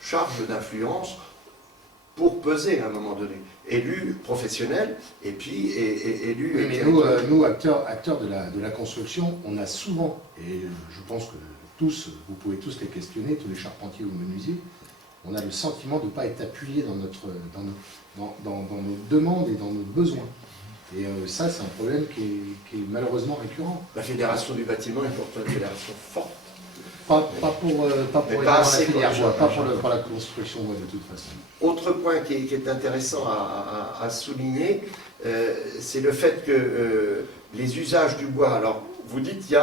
charge d'influence pour peser à un moment donné. Élus professionnels et puis élus... Oui, mais nous acteurs de la construction, on a souvent, et je pense que tous, vous pouvez tous les questionner, tous les charpentiers ou menuisiers, on a le sentiment de ne pas être appuyé dans nos demandes et dans nos besoins. Et ça, c'est un problème qui est malheureusement récurrent. La fédération du bâtiment est pourtant une fédération forte. Pas pour pas assez la largement. pas pour la construction, moi, de toute façon. Autre point qui est intéressant à souligner, c'est le fait que les usages du bois, alors vous dites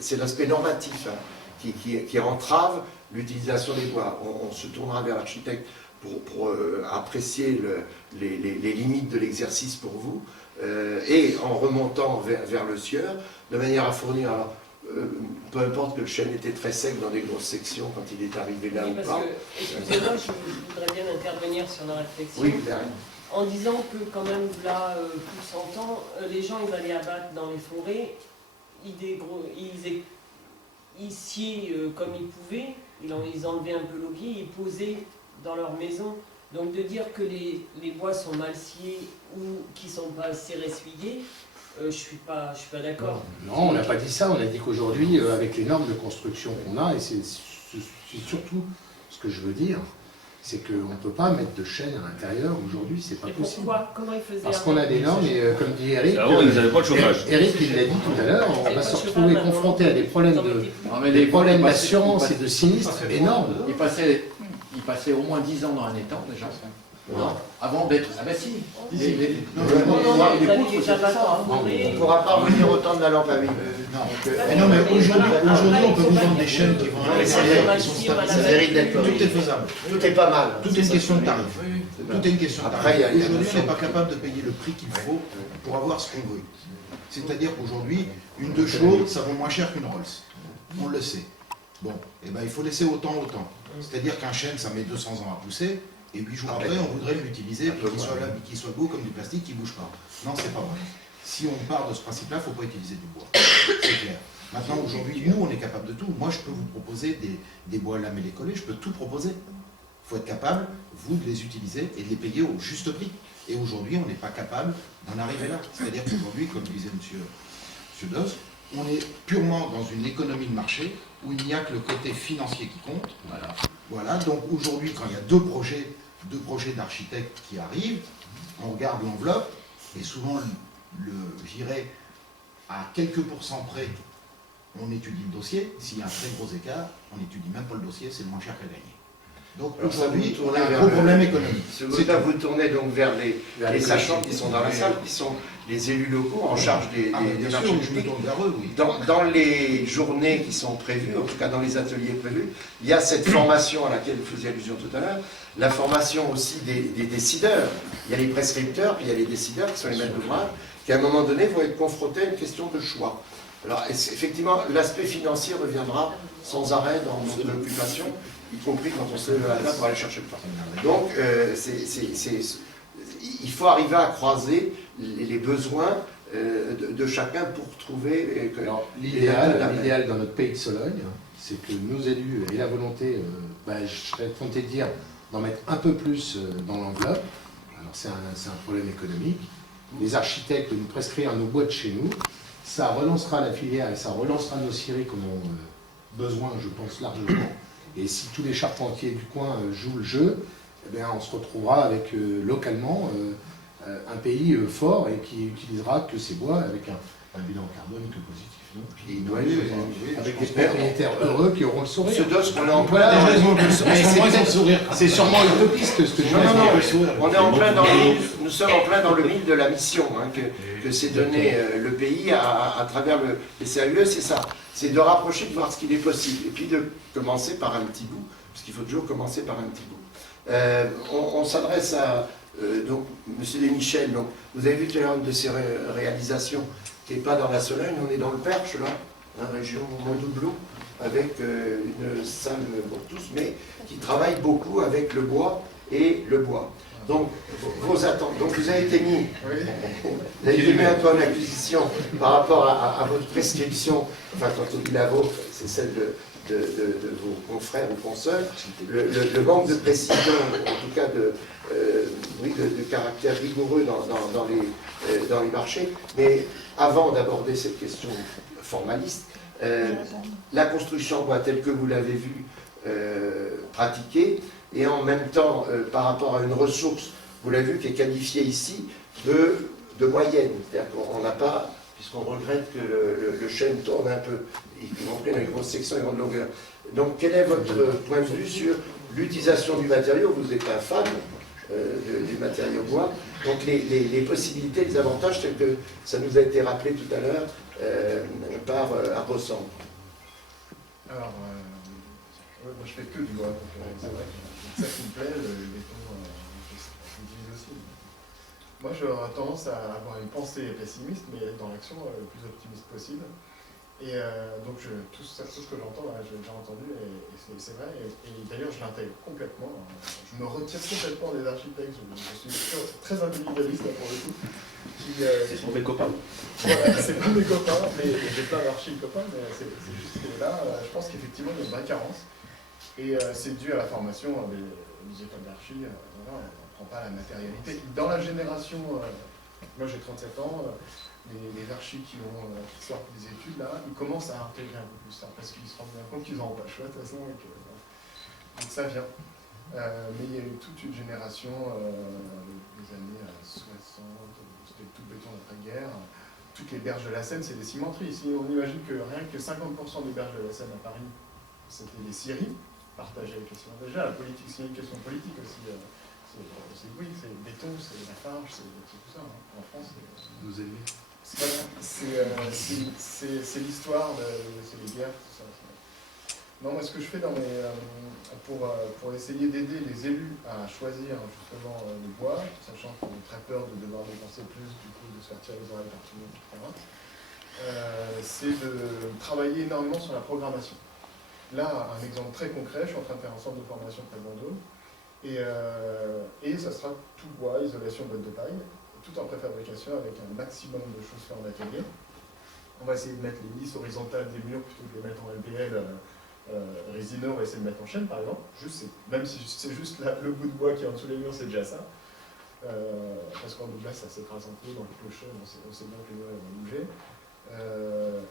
c'est l'aspect normatif qui entrave l'utilisation des bois. On se tournera vers l'architecte pour apprécier les limites de l'exercice pour vous, et en remontant vers le sieur, de manière à fournir... peu importe que le chêne était très sec dans des grosses sections quand il est arrivé là ou pas. Excusez-moi, je voudrais bien intervenir sur la réflexion. Oui, bien. En disant que quand même, là, plus 100 ans, les gens, ils allaient abattre dans les forêts, ils sciaient comme ils pouvaient, ils enlevaient un peu l'augier, ils posaient dans leur maison. Donc de dire que les bois sont mal sciés ou qu'ils ne sont pas assez ressuyés, je suis pas d'accord. Non, on n'a pas dit ça, on a dit qu'aujourd'hui, avec les normes de construction qu'on a, et c'est surtout ce que je veux dire, c'est qu'on ne peut pas mettre de chêne à l'intérieur aujourd'hui, c'est pas possible. Pourquoi? Comment ils faisaient? Parce qu'on a des normes, et comme dit Eric, Avant, ils n'avaient pas de chauffage. Eric il l'a dit tout à l'heure, on va se retrouver confronté à des problèmes d'assurance et de sinistres énormes. Il passait au moins 10 ans dans un étang déjà. Non, avant d'être... Ah bah si. On ne pourra pas revenir au temps de la lampe à huile. Non, mais aujourd'hui, on peut vous vendre des chaînes qui vont... Tout est faisable. Tout est pas mal. Tout est une question de tarif. Tout est une question de tarif. Après, Aujourd'hui, on n'est pas capable de payer le prix qu'il faut pour avoir ce qu'on veut. C'est-à-dire qu'aujourd'hui, une de chaude, ça vaut moins cher qu'une Rolls. On le sait. Bon, et ben il faut laisser autant. C'est-à-dire qu'un chêne, ça met 200 ans à pousser, et 8 jours après, on voudrait l'utiliser pour qu'il soit beau comme du plastique qui ne bouge pas. Non, c'est pas vrai. Si on part de ce principe-là, il ne faut pas utiliser du bois. C'est clair. Maintenant, aujourd'hui, nous, on est capable de tout. Moi, je peux vous proposer des bois lamellés collés, je peux tout proposer. Il faut être capable, vous, de les utiliser et de les payer au juste prix. Et aujourd'hui, on n'est pas capable d'en arriver là. C'est-à-dire qu'aujourd'hui, comme disait M. Doss, on est purement dans une économie de marché où il n'y a que le côté financier qui compte. Voilà. Donc aujourd'hui, quand il y a deux projets d'architectes qui arrivent, on regarde l'enveloppe et souvent, j'irais à quelques pourcents près, on étudie le dossier. S'il y a un très gros écart, on n'étudie même pas le dossier, c'est le moins cher qu'à gagner. Donc aujourd'hui, on a un gros problème économique. C'est là vous tournez donc vers les sachants qui sont dans la salle, qui sont les élus locaux en charge des marchés publics. Dans les journées qui sont prévues, en tout cas dans les ateliers prévus, il y a cette formation à laquelle vous faisiez allusion tout à l'heure, la formation aussi des décideurs. Il y a les prescripteurs, puis il y a les décideurs qui sont les maîtres d'ouvrage, qui à un moment donné vont être confrontés à une question de choix. Alors effectivement, l'aspect financier reviendra sans arrêt dans nos préoccupations, y compris quand on se lève à la table pour aller chercher le pain. Donc, il faut arriver à croiser les besoins de chacun pour trouver... L'idéal dans notre pays de Sologne, c'est que nos élus aient la volonté, je serais tenté de dire, d'en mettre un peu plus dans l'enveloppe. Alors c'est un problème économique, les architectes de nous prescrire nos bois de chez nous. Ça relancera la filière et ça relancera nos scieries comme on besoin, je pense, largement. Et si tous les charpentiers du coin jouent le jeu, eh bien, on se retrouvera avec localement un pays fort et qui utilisera que ces bois avec un bilan carbone que positif. Il doit y avoir, avec des propriétaires heureux qui auront le sourire. Ce dos, on est en plein Voilà, dans c'est sûrement utopiste ce que je dis. on est en plein dans nous sommes en plein dans le mille de la mission hein, que s'est donné le pays à travers les CAUE, c'est ça. C'est de rapprocher, de voir ce qu'il est possible. Et puis de commencer par un petit bout, parce qu'il faut toujours commencer par un petit bout. On s'adresse à donc, M. Desmichel, donc, vous avez vu tout à l'heure une de ses réalisations qui n'est pas dans la Sologne, on est dans le Perche, là, la région Mont-Doubleau, avec une salle pour tous, mais qui travaille beaucoup avec le bois et le bois. Donc, vos attentes. Donc, vous avez été mis, vous avez été mis un peu en acquisition par rapport à votre prescription, enfin, quand on dit la vôtre, c'est celle de vos confrères ou consoeurs, le manque de précision, en tout cas de caractère rigoureux dans les marchés. Mais avant d'aborder cette question formaliste, la construction en bois telle que vous l'avez vue pratiquée, et en même temps, par rapport à une ressource, vous l'avez vu, qui est qualifiée ici de moyenne. C'est-à-dire qu'on n'a pas, puisqu'on regrette que le chêne tourne un peu, y compris dans les grosses sections et grandes longueurs. Donc, quel est votre point de vue sur l'utilisation du matériau? Vous êtes un fan du matériau bois. Donc, les possibilités, les avantages, tels que ça nous a été rappelé tout à l'heure par Arbosan. Alors, moi je fais que du bois, donc c'est vrai que ça qui me plaît, le béton, j'utilise aussi. Moi j'aurais tendance à avoir une pensée pessimiste, mais être dans l'action le plus optimiste possible. Et donc tout ce que j'entends, j'ai déjà entendu, et c'est vrai, et d'ailleurs je l'intègre complètement. Je me retire complètement des architectes, je suis très individualiste là, pour le coup. C'est pour mes copains. Voilà, c'est pour mes copains, mais j'ai plein d'archi-copains, mais c'est juste que là, je pense qu'effectivement il y a une vraie carence. Et c'est dû à la formation des écoles d'archi, voilà, on n'apprend pas la matérialité. Dans la génération, moi j'ai 37 ans, les archis qui sortent des études, là, ils commencent à intégrer un peu plus ça, parce qu'ils se rendent bien compte qu'ils n'auront pas le choix de toute façon, et que, donc ça vient. Mais il y a eu toute une génération des années 60, c'était tout béton d'après-guerre. Toutes les berges de la Seine, c'est des cimenteries. Ici, on imagine que rien que 50% des berges de la Seine à Paris, c'était des scieries partagées avec les cimenteries. Déjà, la politique, c'est une question politique aussi. Oui, c'est le béton, c'est la farge, c'est tout ça. Hein. En France, Nos ennemis. C'est l'histoire, c'est les guerres, tout ça. Non, moi, ce que je fais pour essayer d'aider les élus à choisir justement le bois, sachant qu'ils ont très peur de devoir dépenser plus, du coup, de se faire tirer les oreilles partout, etc., c'est de travailler énormément sur la programmation. Là, un exemple très concret, je suis en train de faire un centre de formation près de Vendôme, et ça sera tout bois, isolation, boîte de paille, tout en préfabrication avec un maximum de choses faites en atelier. On va essayer de mettre les lisses horizontales des murs plutôt que de les mettre en LPL résineux, on va essayer de mettre en chaîne par exemple. Même si c'est juste le bout de bois qui est en dessous des murs, c'est déjà ça. Parce qu'en doublage, ça s'écrase un peu dans le clocher, on sait bien que les murs vont bouger.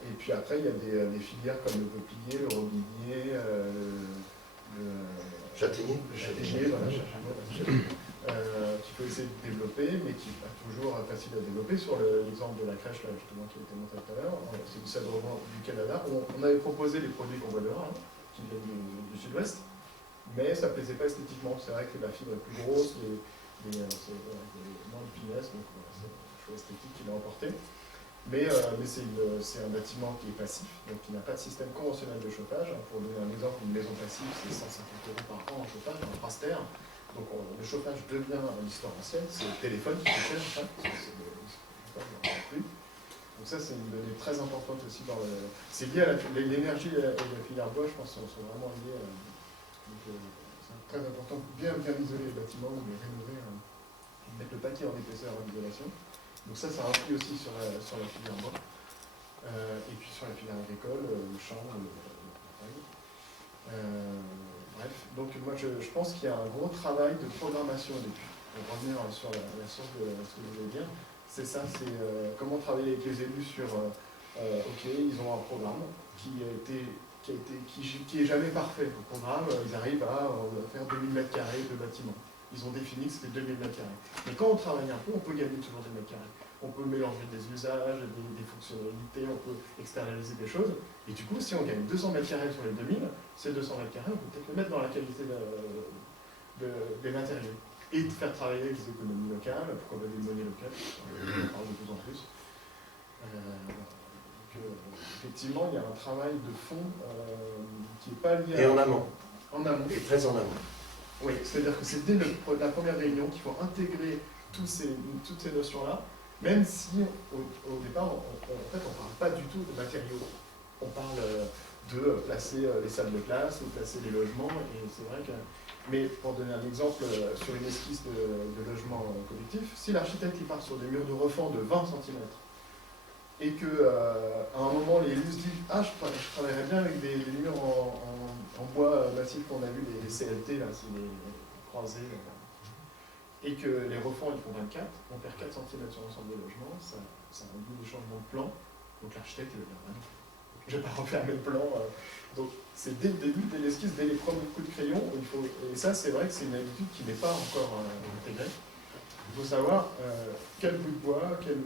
Et puis après, il y a des filières comme le peuplier, le robilier, le châtaignier, voilà, qu'il faut essayer de développer, mais qui n'est pas toujours facile à développer. Sur l'exemple de la crèche là, justement, qui a été montré tout à l'heure, c'est du cèdre du Canada. On avait proposé les produits qu'on voit dehors, qui viennent du sud-ouest, mais ça ne plaisait pas esthétiquement. C'est vrai que la fibre est plus grosse, c'est moins de finesse, donc c'est le choix esthétique qui l'a emporté. Mais c'est un bâtiment qui est passif, donc qui n'a pas de système conventionnel de chauffage. Pour donner un exemple, une maison passive, c'est 150 € par an en chauffage, en phrase terre. Donc le chauffage devient une histoire ancienne, c'est le téléphone qui coûte cher, en fait, plus. Donc ça, c'est une donnée très importante aussi. C'est lié à l'énergie et la filière bois, je pense, sont vraiment liés. Donc c'est très important, bien isoler les bâtiments, les rénover, mettre le paquet en épaisseur en isolation. Donc ça influe aussi sur la filière bois. Et puis sur la filière agricole, le champ, le bref, donc moi je pense qu'il y a un gros travail de programmation au début. pour revenir sur la source de ce que vous voulez dire, c'est ça, c'est comment travailler avec les élus sur, ok, ils ont un programme qui est jamais parfait. Le programme, ils arrivent à faire 2000 m² de bâtiment. Ils ont défini que c'était 2000 m². Mais quand on travaille un peu, on peut gagner toujours des mètres carrés. On peut mélanger des usages, des fonctionnalités, on peut externaliser des choses. Et du coup, si on gagne 200 m² sur les 2000, ces 200 m², on peut peut-être le mettre dans la qualité des matériaux. Et de faire travailler avec les économies locales, pourquoi pas des monnaies locales, on parle de plus en plus. Effectivement, il y a un travail de fond qui n'est pas lié à... Et en amont. En amont. Et très en amont. Oui, c'est-à-dire que c'est dès la première réunion qu'il faut intégrer toutes ces notions-là, même si au départ, en fait, on ne parle pas du tout de matériaux. On parle de placer les salles de classe, ou placer les logements, et c'est vrai que... Mais pour donner un exemple, sur une esquisse de logement collectif, si l'architecte il part sur des murs de refend de 20 cm, et qu'à un moment les élus se disent « Ah, je travaillerais bien avec des murs en bois massif qu'on a vu, les CLT, là, c'est les croisés, et que les refonds ils font 24, on perd 4 cm sur l'ensemble des logements, ça induit des changements de plan, donc l'architecte il va dire « Ah non, je ne vais pas refaire le plan. » Donc c'est dès le début, dès l'esquisse, dès les premiers coups de crayon, et ça c'est vrai que c'est une habitude qui n'est pas encore intégrée. Il faut savoir quel bout de bois, quel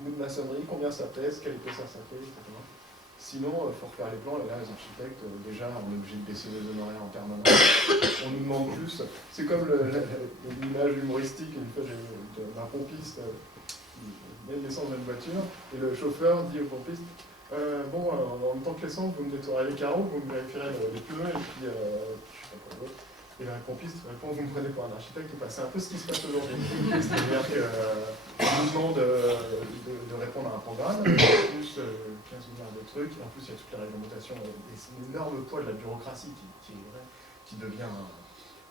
bout de maçonnerie, combien ça pèse, quelle épaisseur ça fait, etc. Sinon, il faut refaire les plans, et là les architectes, déjà on est obligé de baisser les honoraires en permanence. On nous demande plus. C'est comme l'image humoristique, une fois d'un pompiste, il met de l'essence dans une voiture, et le chauffeur dit au pompiste, bon, en même temps que l'essence, vous me nettoierez les carreaux, vous me vérifierez les pneus, et puis, je sais pas quoi d'autre. Et le pompiste répond, vous me prenez pour un architecte ou pas? C'est un peu ce qui se passe aujourd'hui. C'est-à-dire qu'on nous demande de répondre à un programme, plus 15 milliards de trucs, et en plus il y a toute la réglementation, et c'est un énorme poids de la bureaucratie qui devient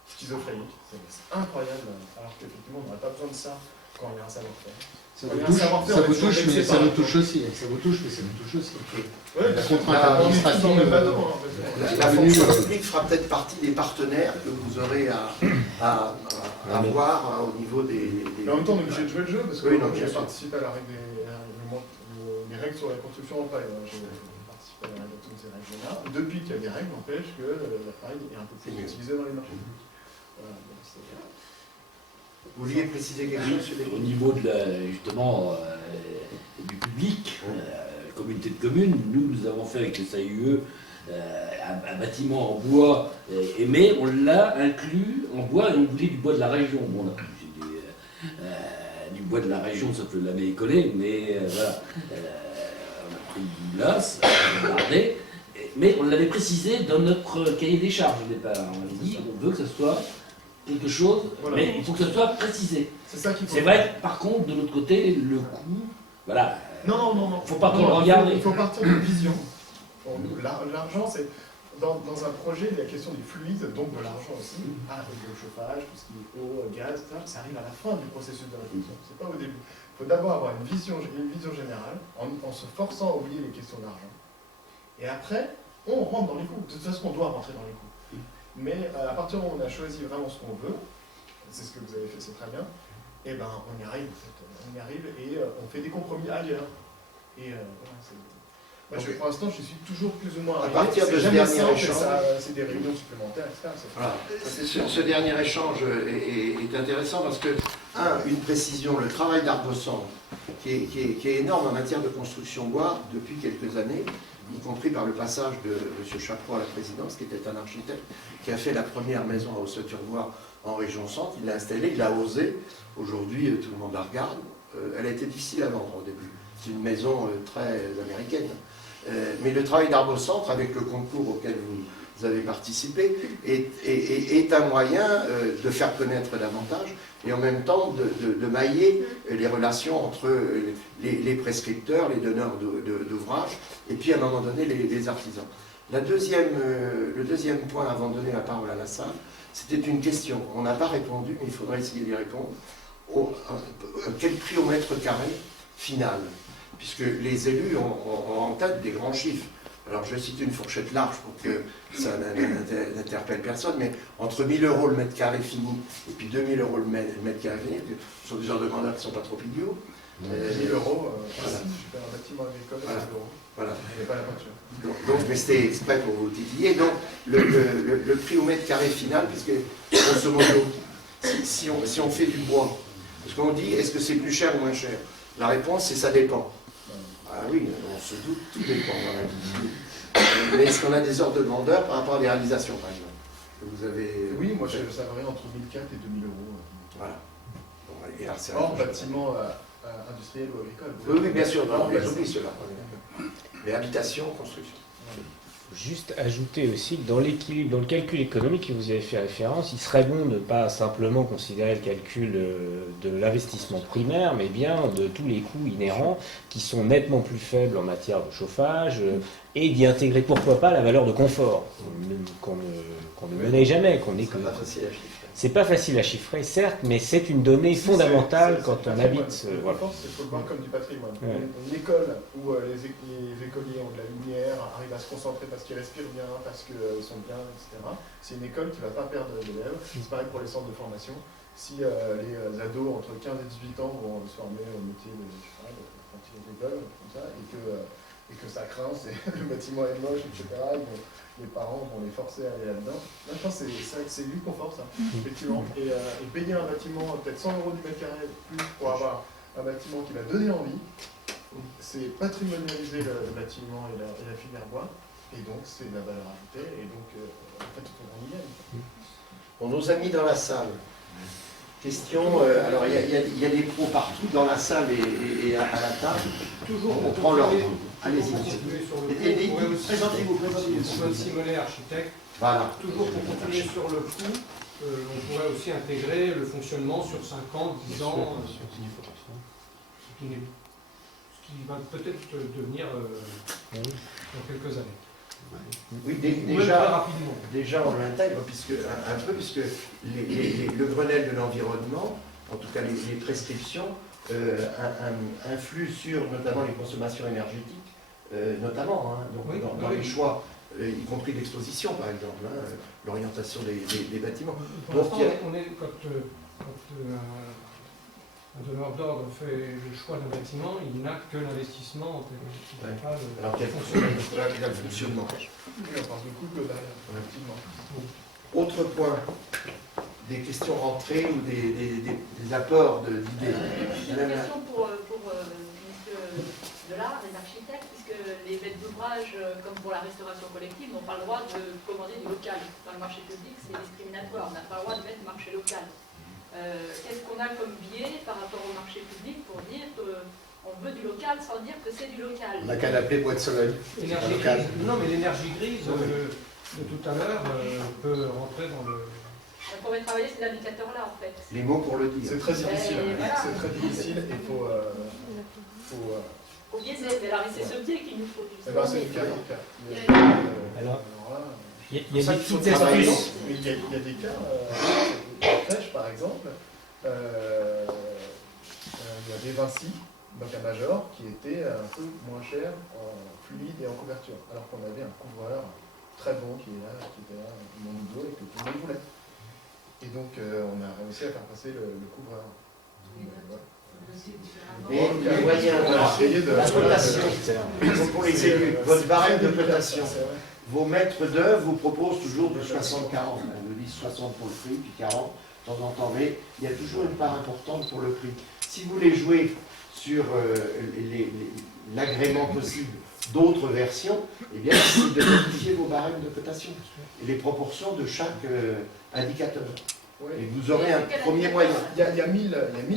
schizophrénique. C'est incroyable, alors qu'effectivement on n'aurait pas besoin de ça quand il y a un savoir-faire. Ça vous touche, mais ça nous touche aussi. Ça vous touche, mais ça nous touche aussi. Ouais, la contrainte administrative. La fonction publique fera peut-être partie des partenaires que vous aurez à voir au niveau des... Mais en même temps, on est obligé de jouer le jeu, parce que j'ai participé à la règle des règles sur la construction en paille. J'ai participé à toutes ces règles-là. Depuis qu'il y a des règles, n'empêche que la paille est un peu plus utilisée dans les marchés publics. Vous vouliez préciser quelque chose au niveau de justement du public, la communauté de communes, nous avons fait avec le SAIUE un bâtiment en bois, mais on l'a inclus en bois et on voulait du bois de la région. Bon, on a pris du bois de la région, sauf le lamé et collé, mais voilà. On a pris du glace, on a gardé, mais on l'avait précisé dans notre cahier des charges au départ. On avait dit, on veut que ce soit quelque chose, voilà. Mais il faut que ce soit précisé. C'est vrai que par contre, de l'autre côté, le coût, voilà. Non. Il ne faut pas trop le regarder. Il faut partir de vision. L'argent, c'est. Dans un projet, il y a la question des fluides, donc de l'argent aussi, avec le chauffage, tout ce qui est eau, gaz, ça arrive à la fin du processus de réflexion, c'est pas au début. Il faut d'abord avoir une vision générale, en se forçant à oublier les questions d'argent. Et après, on rentre dans les coûts. De toute façon, on doit rentrer dans les coûts. Mais à partir du moment où on a choisi vraiment ce qu'on veut, c'est ce que vous avez fait, c'est très bien, et ben on y arrive en fait. On y arrive et on fait des compromis ailleurs. Et voilà, pour l'instant, je suis toujours plus ou moins arrivé. À partir de ce dernier échange, c'est des réunions supplémentaires, etc. Voilà. Ce dernier échange est intéressant parce que, une précision, le travail d'Arbosan, qui est énorme en matière de construction bois depuis quelques années, y compris par le passage de M. Chapeau à la présidence, qui était un architecte, qui a fait la première maison à Hauts-sur-Bois en région centre. Il l'a installée, il a osé. Aujourd'hui, tout le monde la regarde. Elle a été difficile à vendre au début. C'est une maison très américaine. Mais le travail d'Arbocentre, avec le concours auquel vous avez participé, est un moyen de faire connaître davantage et en même temps de mailler les relations entre les prescripteurs, les donneurs d'ouvrages, et puis à un moment donné les artisans. Le deuxième point, avant de donner la parole à la salle, c'était une question. On n'a pas répondu, mais il faudrait essayer d'y répondre. Quel prix au mètre carré final? Puisque les élus ont en tête des grands chiffres. alors je cite une fourchette large pour que ça n'interpelle personne, mais entre 1 000 € le mètre carré fini et puis 2 000 € le mètre carré fini, ce sont des ordres de grandeur qui ne sont pas trop idiots. 1 000 €, voilà. je fais un bâtiment agricole, Voilà. 1 000 €. Voilà. Il n'y a pas la peinture. Donc, mais c'était exprès pour vous titiller. Donc, le prix au mètre carré final, puisque, grosso modo, si on fait du bois, parce qu'on dit, est-ce que c'est plus cher ou moins cher? La réponse, c'est ça dépend. Ah oui, on se doute, tout dépend dans la vie. Mais est-ce qu'on a des ordres de grandeur par rapport à des réalisations, par exemple? Vous avez... Oui, moi, ça varie entre 1 400 et 2 000 €. Voilà. Bon, et alors, c'est Hors bâtiment industriel ou agricole. Oui, oui, bien sûr, non, mais j'oublie cela. Mais habitation, construction. Juste ajouter aussi que dans l'équilibre, dans le calcul économique que vous avez fait référence, il serait bon de ne pas simplement considérer le calcul de l'investissement primaire, mais bien de tous les coûts inhérents qui sont nettement plus faibles en matière de chauffage et d'y intégrer pourquoi pas la valeur de confort qu'on ne menait jamais, qu'on n'est que. C'est pas facile à chiffrer, certes, mais c'est une donnée fondamentale quand on habite. Le confort, il faut le voir comme du patrimoine. Une école où les écoliers ont de la lumière, arrivent à se concentrer parce qu'ils respirent bien, parce qu'ils sont bien, etc. C'est une école qui ne va pas perdre d'élèves. C'est pareil pour les centres de formation. Si les ados entre 15 et 18 ans vont se former au métier de apprenti agricole, comme ça, et que ça craint, le bâtiment est moche, etc. Les parents vont les forcer à aller là-dedans. Maintenant, c'est du confort, ça, effectivement. Et payer un bâtiment, peut-être 100 € du mètre carré plus pour avoir un bâtiment qui va donner envie, c'est patrimonialiser le bâtiment et la filière bois, et donc c'est de la valeur ajoutée, et donc en fait, on y gagne. Bon, nos amis dans la salle. Question, alors il y a des pros partout dans la salle et à la table. Toujours, on prend leur... Allez-y. Présentez-vous. Antoine Simonet, architecte. Voilà. Toujours pour continuer sur le coût, on pourrait aussi intégrer le fonctionnement sur 5 ans, 10 ans, ce qui va peut-être devenir dans quelques années. Oui, rapidement. Déjà on l'intègre puisque le Grenelle de l'environnement, en tout cas les prescriptions, influent sur notamment les consommations énergétiques, notamment donc oui, dans les choix, y compris d'exposition par exemple, l'orientation des bâtiments. Pour l'instant, quand un donneur d'ordre fait le choix d'un bâtiment, il n'a que l'investissement, alors qu'il y a le fonctionnement. Oui, on parle de coût global, effectivement. Autre point, des questions rentrées ou des apports d'idées. J'ai une question pour M. Delard, les architectes, puisque les maîtres d'ouvrage, comme pour la restauration collective, n'ont pas le droit de commander du local. Dans le marché public, c'est discriminatoire. On n'a pas le droit de mettre marché local. Qu'est-ce qu'on a comme biais par rapport au marché public pour dire qu'on veut du local sans dire que c'est du local? On n'a qu'à l'appeler bois de soleil. Non, mais l'énergie grise de tout à l'heure peut rentrer dans le... Donc on va travailler ces indicateurs-là en fait. Les mots pour le dire. C'est très difficile. Voilà. C'est très difficile et il faut biaiser. Mais alors c'est ce biais qu'il nous faut c'est justement. du cas. Alors, il y a des petites astuces. Il y a des cas, Crèche par exemple, il y avait Vinci, donc un major, qui était un peu moins cher en fluide et en couverture, alors qu'on avait un couvreur très bon qui était là, mon niveau, et que tout le monde voulait. Et donc on a réussi à faire passer le couvreur. Mais vous voyez, la cotation, pour les élus, votre barème de cotation, vos maîtres d'œuvre vous proposent toujours de 60-40. Ils disent 60 pour le prix, puis 40 de temps en temps. Mais il y a toujours une part importante pour le prix. Si vous voulez jouer sur l'agrément possible d'autres versions, eh bien, c'est de modifier vos barèmes de cotation et les proportions de chaque indicateur. Oui. Et vous aurez un premier moyen. Il y a 1000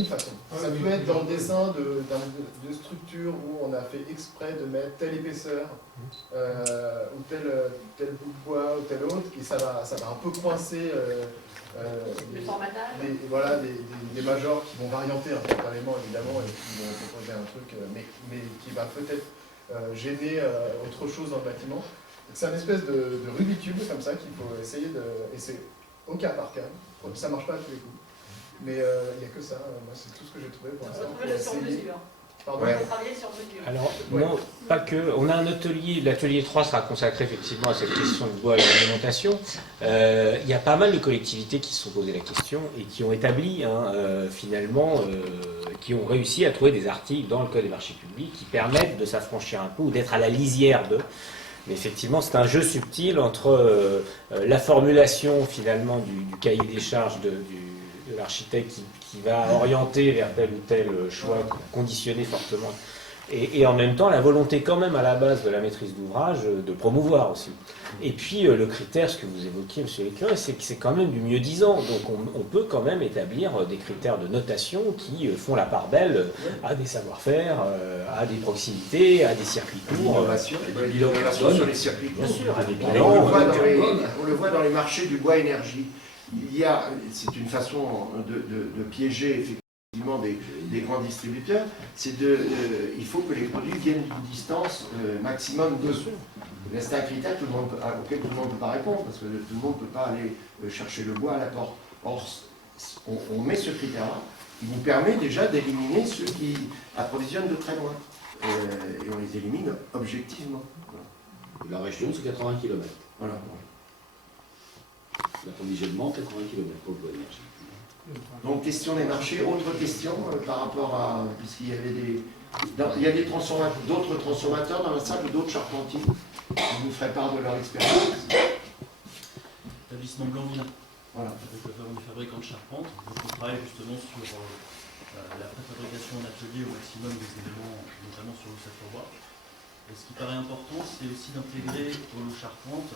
façons. Ça peut être dans le dessin de structure où on a fait exprès de mettre telle épaisseur ou tel bout de bois ou tel autre, et ça va un peu coincer le formatage. Des majors qui vont varianter instantanément évidemment et qui vont proposer un truc, mais qui va peut-être gêner autre chose dans le bâtiment. C'est un espèce de Rubik's Cube comme ça qu'il faut essayer de... Et c'est au cas par cas. Ça marche pas à tous les coups. Mais il n'y a que ça. Moi, c'est tout ce que j'ai trouvé pour l'instant. Trouver le sur-mesure. Pardon. Il faut travailler sur mesure. Alors, non, pas que. On a un atelier, l'atelier 3 sera consacré effectivement à cette question du bois et de l'alimentation. Il y a pas mal de collectivités qui se sont posées la question et qui ont établi, qui ont réussi à trouver des articles dans le Code des marchés publics qui permettent de s'affranchir un peu ou d'être à la lisière d'eux. Mais effectivement, c'est un jeu subtil entre la formulation finalement du cahier des charges de l'architecte qui va orienter vers tel ou tel choix, conditionner fortement, et en même temps la volonté quand même à la base de la maîtrise d'ouvrage de promouvoir aussi. Et puis le critère, ce que vous évoquiez, M. Lécureuil, c'est que c'est quand même du mieux-disant. Donc on peut quand même établir des critères de notation qui font la part belle à des savoir-faire, à des proximités, à des circuits courts. L'innovation sur les circuits courts. Bien sûr, avec on le voit dans les marchés du bois énergie. C'est une façon de piéger effectivement des grands distributeurs, il faut que les produits viennent d'une distance maximum de. C'est un critère auquel tout le monde ne peut pas répondre, parce que tout le monde ne peut pas aller chercher le bois à la porte. Or, on met ce critère-là, qui vous permet déjà d'éliminer ceux qui approvisionnent de très loin. Et on les élimine objectivement. La région, c'est 80 km. Voilà. L'approvisionnement, 80 km pour le bois énergie. Donc, question des marchés. Autre question par rapport à... Puisqu'il y avait il y a d'autres transformateurs dans la salle ou d'autres charpentiers qui nous feraient part de leur expérience. Établissement Blanc-Villain. Voilà. Avec le fabricant de charpente. Donc, on travaille justement sur la préfabrication en atelier au maximum des éléments, notamment sur le secteur bois. Et ce qui paraît important, c'est aussi d'intégrer au lot charpente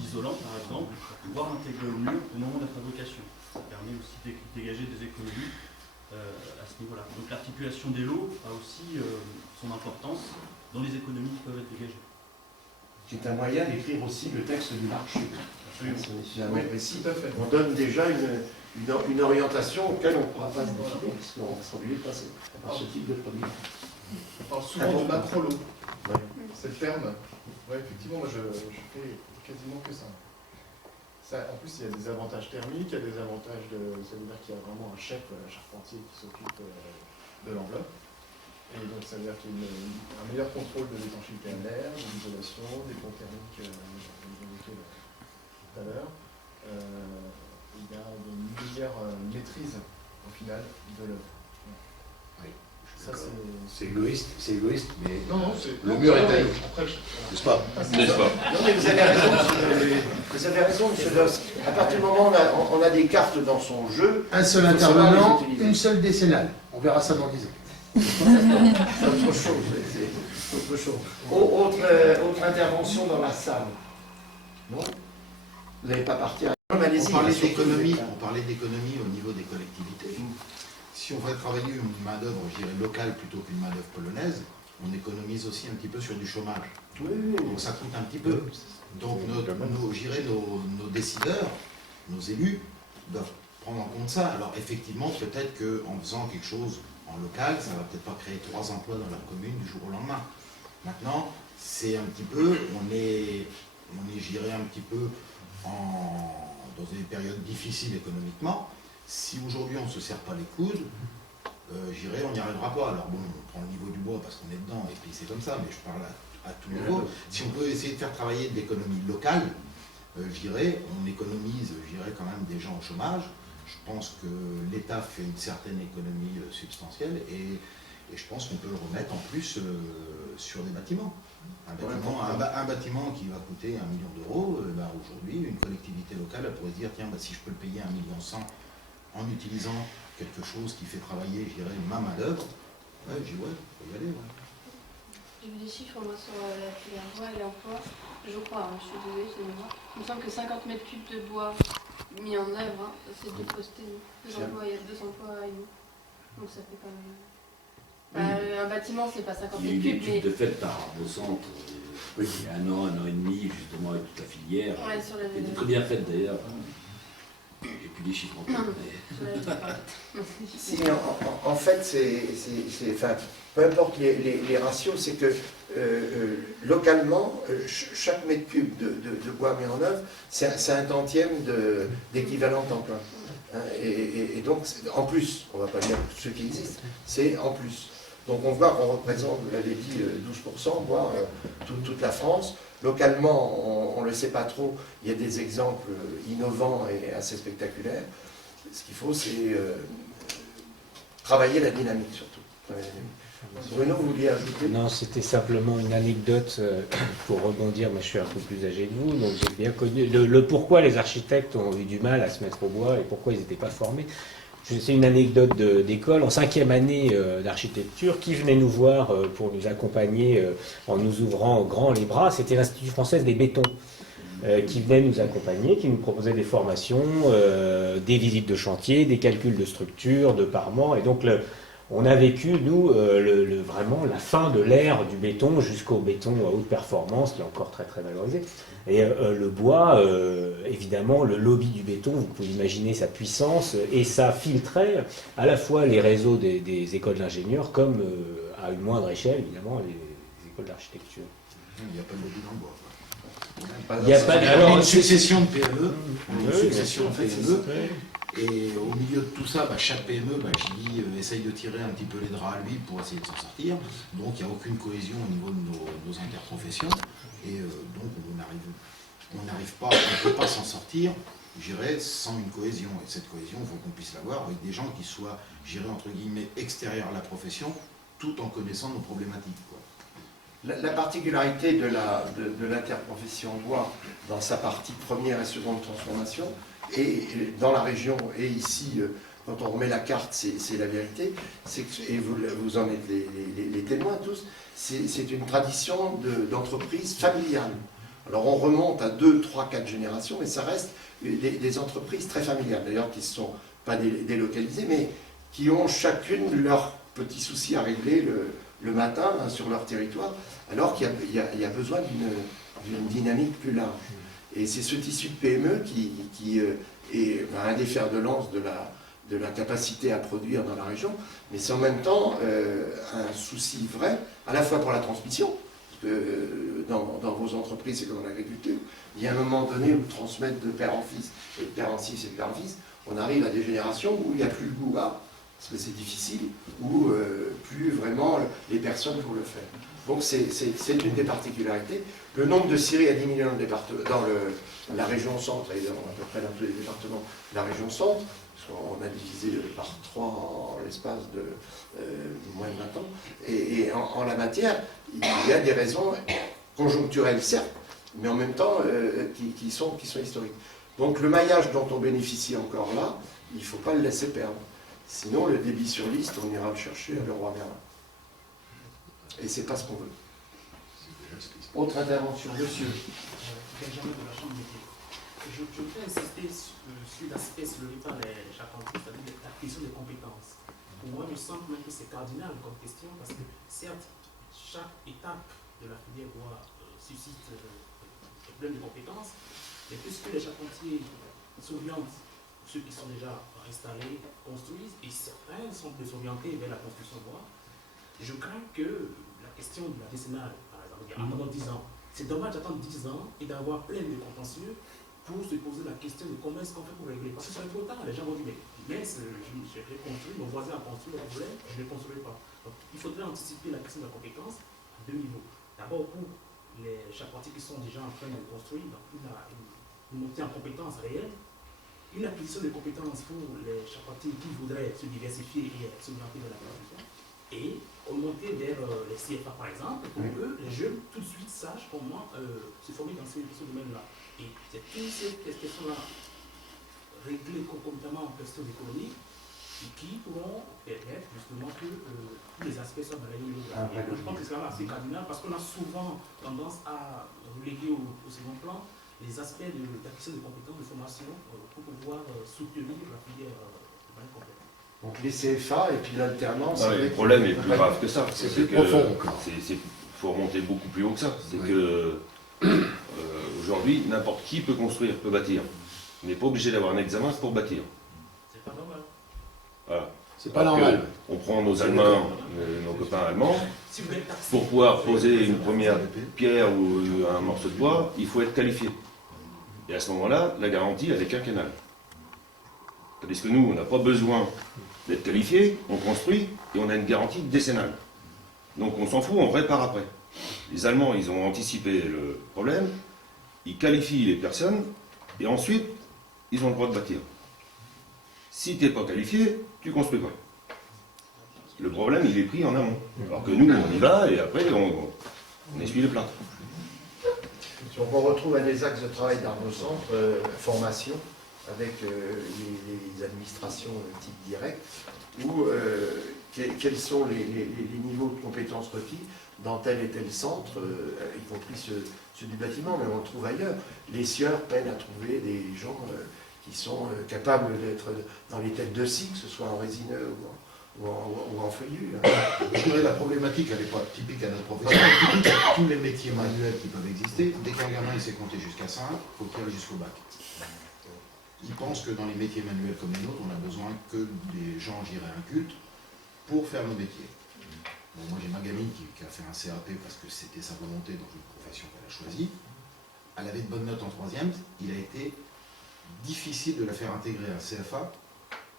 l'isolant, par exemple, pour pouvoir intégrer au mur au moment de la fabrication. Ça permet aussi de dégager des économies à ce niveau-là. Donc l'articulation des lots a aussi son importance dans les économies qui peuvent être dégagées. C'est un moyen d'écrire aussi le texte du marché. Absolument. On donne déjà une orientation auquel on ne pourra pas se décider, parce qu'on sera obligé de passer par ce type de produit. On parle souvent de macro-lot. C'est le terme. Ouais, effectivement, moi je fais quasiment que ça. En plus, il y a des avantages thermiques, il y a des avantages ça veut dire qu'il y a vraiment un chef charpentier qui s'occupe de l'enveloppe. Et donc ça veut dire qu'il y a un meilleur contrôle de l'étanchéité à l'air, de l'isolation, des ponts thermiques, vous évoquiez tout à l'heure. Il y a une meilleure maîtrise, au final, de l'œuvre. Ça, c'est égoïste, mais non, le mur est taillé. N'est-ce pas? N'est-ce pas? Non, mais vous avez raison, M. Doss. À partir du moment où on a des cartes dans son jeu, un seul intervenant, une seule décennale. On verra ça dans 10 ans. C'est autre chose. Autre intervention dans la salle. Non? Vous n'allez pas partir. On parlait d'économie au niveau des collectivités. Si on va travailler une main-d'œuvre, je dirais, locale plutôt qu'une main-d'œuvre polonaise, on économise aussi un petit peu sur du chômage. Donc ça coûte un petit peu. Donc nos décideurs, nos élus, doivent prendre en compte ça. Alors effectivement, peut-être qu'en faisant quelque chose en local, ça ne va peut-être pas créer 3 emplois dans leur commune du jour au lendemain. Maintenant, c'est un petit peu, on est je dirais, un petit peu dans des périodes difficiles économiquement. Si aujourd'hui on ne se serre pas les coudes, j'irai, on n'y arrivera pas. Alors bon, on prend le niveau du bois parce qu'on est dedans et puis c'est comme ça, mais je parle à tout niveau. Si on peut essayer de faire travailler de l'économie locale, j'irai, on économise, j'irai quand même des gens au chômage. Je pense que l'État fait une certaine économie substantielle et je pense qu'on peut le remettre en plus sur des bâtiments. Un bâtiment qui va coûter 1 million d'euros, aujourd'hui, une collectivité locale elle pourrait se dire, tiens, si je peux le payer 1,1 million en utilisant quelque chose qui fait travailler, je dirais, ma main-d'œuvre, j'y faut y aller. J'ai vu des chiffres moi, sur la filière bois et l'emploi, je crois, je suis désolée, c'est moi. Il me semble que 50 mètres cubes de bois mis en œuvre, c'est 2 postes, 2 emplois, il y a 2 emplois et demi. Donc ça fait quand même. Un bâtiment, c'est pas 50 Il y a mètres eu cubes. une étude de fait par au centre, il y a un an et demi, justement, avec toute la filière. Ouais, sur qui était très bien faite d'ailleurs. J'ai plus des chiffres en tête. Si, en fait, peu importe les ratios, c'est que localement, chaque mètre cube de bois mis en œuvre, c'est un tantième d'équivalent temps plein. Et donc, en plus, on ne va pas dire ceux qui existent, c'est en plus. Donc on voit qu'on représente, vous l'avez dit, 12%, voire toute la France. Localement, on ne le sait pas trop, il y a des exemples innovants et assez spectaculaires. Ce qu'il faut, c'est travailler la dynamique surtout. Bruno, vous vouliez ajouter? Non, c'était simplement une anecdote pour rebondir. Moi, je suis un peu plus âgé que vous, donc j'ai bien connu le pourquoi les architectes ont eu du mal à se mettre au bois et pourquoi ils n'étaient pas formés. C'est une anecdote d'école. En 5e année d'architecture, qui venait nous voir pour nous accompagner en nous ouvrant grand les bras, c'était l'Institut français des bétons. Qui venait nous accompagner, qui nous proposait des formations, des visites de chantier, des calculs de structure, de parements. Et donc, on a vécu, nous, vraiment la fin de l'ère du béton jusqu'au béton à haute performance, qui est encore très très valorisé. Et le bois, évidemment, le lobby du béton, vous pouvez imaginer sa puissance, et ça filtrait à la fois les réseaux des écoles d'ingénieurs, comme à une moindre échelle, évidemment, les écoles d'architecture. Il n'y a pas de lobby dans le bois. Il n'y a pas Alors, une succession de PME, une succession de PME, et au milieu de tout ça, chaque PME, essaye de tirer un petit peu les draps à lui pour essayer de s'en sortir. Donc il n'y a aucune cohésion au niveau de nos interprofessions, et donc on n'arrive pas, on ne peut pas s'en sortir, je dirais, sans une cohésion. Et cette cohésion, il faut qu'on puisse l'avoir avec des gens qui soient, je dirais, entre guillemets, extérieurs à la profession, tout en connaissant nos problématiques, quoi. La particularité de l'interprofession bois dans sa partie première et seconde transformation, et dans la région, et ici, quand on remet la carte, c'est la vérité, et vous en êtes les témoins tous, c'est une tradition d'entreprise familiale. Alors on remonte à 2, 3, 4 générations, mais ça reste des entreprises très familiales, d'ailleurs qui ne sont pas délocalisées, mais qui ont chacune leurs petits soucis à régler le matin sur leur territoire, alors qu'il y a besoin d'une dynamique plus large. Et c'est ce tissu de PME qui est un des fers de lance de la capacité à produire dans la région, mais c'est en même temps un souci vrai, à la fois pour la transmission, parce que dans vos entreprises, c'est comme dans l'agriculture, il y a un moment donné où transmettre de père en fils, et de père en fils, et de père en fils, on arrive à des générations où il n'y a plus le goût à, parce que c'est difficile, ou plus vraiment les personnes pour le faire. Donc c'est une des particularités. Le nombre de scieries à 10 millions dans la région centre, et à peu près dans tous les départements de la région centre, parce qu'on a divisé par 3 en l'espace de moins de 20 ans, et en la matière, il y a des raisons conjoncturelles, certes, mais en même temps qui sont historiques. Donc le maillage dont on bénéficie encore là, il ne faut pas le laisser perdre. Sinon, le débit sur liste, on ira le chercher à Leroy Merlin. Et c'est pas ce qu'on veut. Autre intervention, monsieur. Benjamin de la Chambre des métiers. Je voudrais insister sur l'aspect soulevé par les charpentiers, c'est-à-dire l'acquisition des compétences. Pour moi, il me semble même que c'est cardinal comme question, parce que certes, chaque étape de la filière bois suscite des problèmes de compétences, mais puisque les charpentiers s'orientent, ceux qui sont déjà installés, construisent, et certains sont plus orientés vers la construction bois, je crains que la question de la décennale, par exemple, attendant 10 ans, c'est dommage d'attendre 10 ans et d'avoir plein de contentieux pour se poser la question de comment est-ce qu'on fait pour régler. Parce que ça va être trop tard, les gens vont dire, mais j'ai construit, mon voisin a construit le problème, je ne le construis pas. Donc il faudrait anticiper la question de la compétence à 2 niveaux. D'abord pour les charpentiers qui sont déjà en train de construire, donc une montée en compétences réelle, une acquisition de compétences pour les charpentiers qui voudraient se diversifier et s'orienter vers la construction, et remonter vers les CFA par exemple, pour que les jeunes tout de suite sachent comment se former dans ce domaine-là. Et c'est toutes ces questions-là réglées concomitamment en questions économiques et qui pourront permettre justement que tous les aspects soient balayés au niveau de la filière. Je pense que c'est quand même assez cardinal parce qu'on a souvent tendance à reléguer au second plan les aspects d'acquisition de compétences, de formation pour pouvoir soutenir la filière de manière complète. Donc les CFA et puis l'alternance. Le problème est plus grave que ça. C'est plus profond encore. Il faut remonter beaucoup plus haut que ça. C'est que aujourd'hui, n'importe qui peut construire, peut bâtir. On n'est pas obligé d'avoir un examen pour bâtir. C'est pas normal. Voilà. C'est pas normal. On prend nos Allemands, nos copains allemands, pour pouvoir poser une première pierre ou un morceau de bois, il faut être qualifié. Et à ce moment-là, la garantie, elle est quinquennale. Tandis que nous, on n'a pas besoin d'être qualifié, on construit et on a une garantie décennale. Donc on s'en fout, on répare après. Les Allemands, ils ont anticipé le problème, ils qualifient les personnes, et ensuite, ils ont le droit de bâtir. Si tu n'es pas qualifié, tu ne construis pas. Le problème, il est pris en amont. Alors que nous, on y va, et après, on essuie les plaintes. Donc on retrouve un des axes de travail d'Arnocentre, formation, avec les administrations type direct, où quels sont les niveaux de compétences requis dans tel et tel centre, y compris ceux du bâtiment, mais on le trouve ailleurs. Les sieurs peinent à trouver des gens qui sont capables d'être dans les têtes de scie, que ce soit en résineux ou en feuillu. Je dirais la problématique, elle n'est pas typique à notre profession. Tous les métiers manuels qui peuvent exister, dès qu'un gamin il sait compter jusqu'à 5, il faut qu'il aille jusqu'au bac. Ils pensent que dans les métiers manuels comme les nôtres, on a besoin que des gens, j'irais, incultes pour faire nos métiers. Bon, moi j'ai ma gamine qui a fait un CAP parce que c'était sa volonté dans une profession qu'elle a choisie. Elle avait de bonnes notes en 3e, il a été difficile de la faire intégrer à un CFA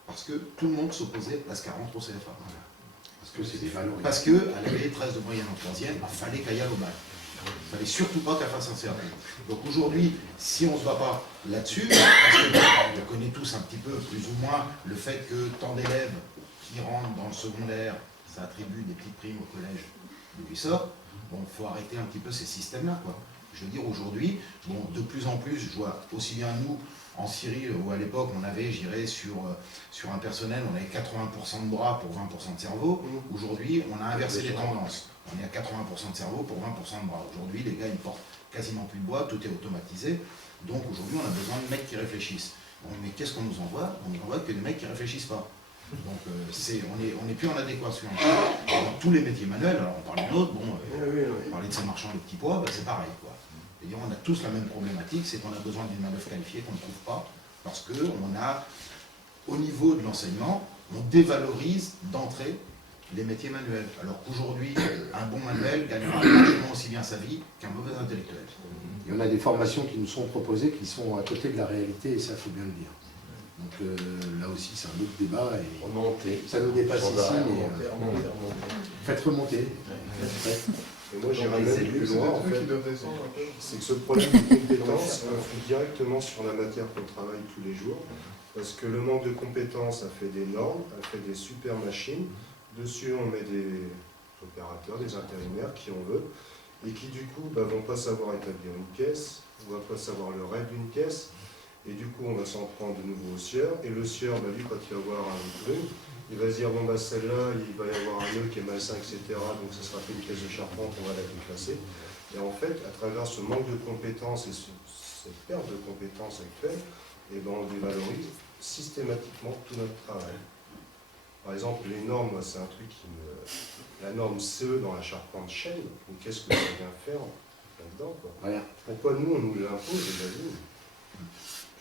parce que tout le monde s'opposait à ce qu'elle rentre au CFA. Parce que c'est dévalorisé. Parce qu'elle avait 13 de moyenne en 3e, il fallait qu'elle aille au bac. Il ne fallait surtout pas qu'elle fasse un CAP. Donc aujourd'hui, si on ne se bat pas là-dessus, parce que on connaît tous un petit peu, plus ou moins, le fait que tant d'élèves qui rentrent dans le secondaire, ça attribue des petites primes au collège d'où ils sortent, bon, il faut arrêter un petit peu ces systèmes-là, quoi. Je veux dire, aujourd'hui, bon, de plus en plus, je vois aussi bien nous, en Syrie, où à l'époque, on avait, j'irais, sur un personnel, on avait 80% de bras pour 20% de cerveau. Aujourd'hui, on a inversé les tendances. On est à 80% de cerveau pour 20% de bras. Aujourd'hui, les gars, ils portent quasiment plus de bois, tout est automatisé. Donc aujourd'hui, on a besoin de mecs qui réfléchissent. Bon, mais qu'est-ce qu'on nous envoie? On nous envoie que des mecs qui ne réfléchissent pas. Donc on n'est plus en adéquation. Dans tous les métiers manuels, alors on parlait d'autres, bon, on parlait de ces marchands de petits pois, ben c'est pareil, quoi. Et on a tous la même problématique, c'est qu'on a besoin d'une main-d'œuvre qualifiée qu'on ne trouve pas, parce qu'on a, au niveau de l'enseignement, on dévalorise d'entrée les métiers manuels. Alors qu'aujourd'hui, un bon manuel gagnera largement aussi bien sa vie qu'un mauvais intellectuel. Et on a des formations qui nous sont proposées qui sont à côté de la réalité, et ça, il faut bien le dire. Donc là aussi, c'est un autre débat, et ça nous dépasse ici, mais faites remonter. Et moi j'irais même plus loin, en fait, c'est que ce problème de compétences influe directement sur la matière qu'on travaille tous les jours, parce que le manque de compétences a fait des normes, a fait des super machines, dessus on met des opérateurs, des intérimaires, qui on veut, et qui du coup vont pas savoir établir une pièce, on va pas savoir le règle d'une pièce, et du coup on va s'en prendre de nouveau au sieur, et le sieur, lui, quand il va voir un truc, il va se dire, bon celle-là, il va y avoir un nœud qui est malsain, etc., donc ça sera fait une pièce de charpente, on va la déclasser. Et en fait, à travers ce manque de compétences et cette perte de compétences actuelle, on dévalorise systématiquement tout notre travail. Par exemple, les normes, c'est un truc qui me... La norme CE dans la charpente chaîne, qu'est-ce que ça vient faire là-dedans, quoi. Pourquoi nous, on nous l'impose, j'avoue.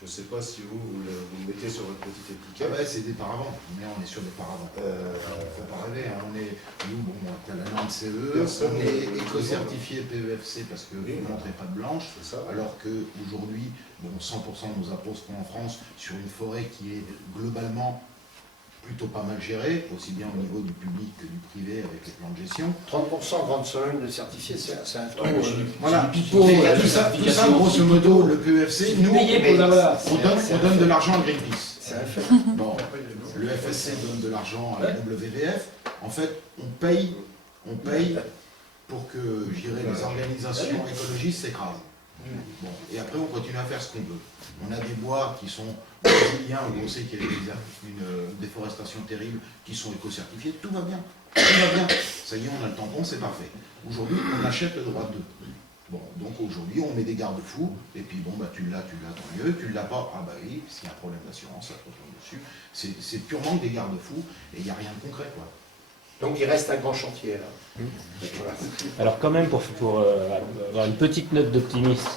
Je ne sais pas si vous le mettez sur votre petite étiquette. Ah ouais, c'est des paravents, mais on est sur des paravents. Il ne faut pas rêver, hein. Nous, bon, tu as la norme CE, on est éco-certifié PEFC parce que vous ne montrez pas de blanche, alors qu'aujourd'hui, bon, 100% de nos approches sont en France sur une forêt qui est globalement plutôt pas mal gérée, aussi bien au niveau du public que du privé avec les plans de gestion. 30% grande Sologne de certifié, c'est un taux. Voilà, tout ça, grosso modo, le PEFC, nous, on donne de l'argent à Greenpeace. C'est un fait. Bon, le FSC donne de l'argent à la WWF. En fait, on paye pour que, je dirais, les organisations écologistes s'écrasent. Bon, et après, on continue à faire ce qu'on veut. On a des bois qui sont brésiliens, où on sait qu'il y a une déforestation terrible, qui sont éco-certifiés. Tout va bien. Tout va bien. Ça y est, on a le tampon, c'est parfait. Aujourd'hui, on achète le droit d'eux. Bon, donc aujourd'hui, on met des garde-fous, et puis bon, tu l'as, tant mieux. Tu ne l'as pas, ah bah oui, s'il y a un problème d'assurance, ça te retombe dessus. C'est purement des garde-fous, et il n'y a rien de concret, quoi. Donc il reste un grand chantier là. Voilà. Alors quand même, pour avoir une petite note d'optimisme,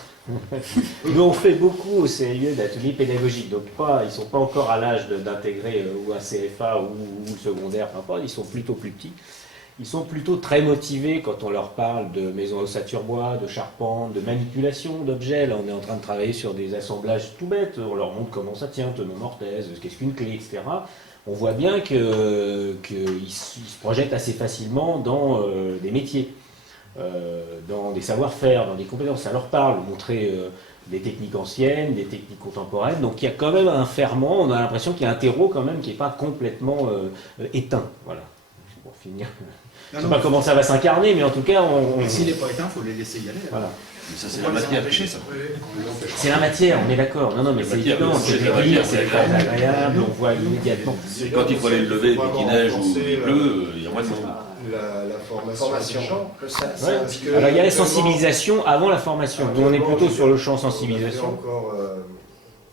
nous on fait beaucoup au CIE d'ateliers pédagogiques, donc ils ne sont pas encore à l'âge d'intégrer ou un CFA ou le secondaire, peu importe, ils sont plutôt plus petits. Ils sont plutôt très motivés quand on leur parle de maison ossature bois, de charpente, de manipulation d'objets. Là on est en train de travailler sur des assemblages tout bêtes, on leur montre comment ça tient, tenons mortaise, qu'est-ce qu'une clé, etc. on voit bien qu'ils se projettent assez facilement dans des métiers, dans des savoir-faire, dans des compétences. Ça leur parle, montrer des techniques anciennes, des techniques contemporaines. Donc il y a quand même un ferment, on a l'impression qu'il y a un terreau quand même qui n'est pas complètement éteint. Voilà. Pour finir. Je ne sais pas comment ça va s'incarner, mais en tout cas, s'il n'est pas éteint, il faut les laisser y aller. Voilà. Mais ça, c'est la matière. C'est la matière, on est d'accord. Non, mais c'est évident, c'est terrible, c'est pas agréable, on voit immédiatement. Quand il faut aller le lever, puis qu'il neige ou il pleut, il y a moins de monde. La formation des gens. Ouais. Alors il y a la sensibilisation avant la formation. Nous on est plutôt sur le champ sensibilisation. Encore,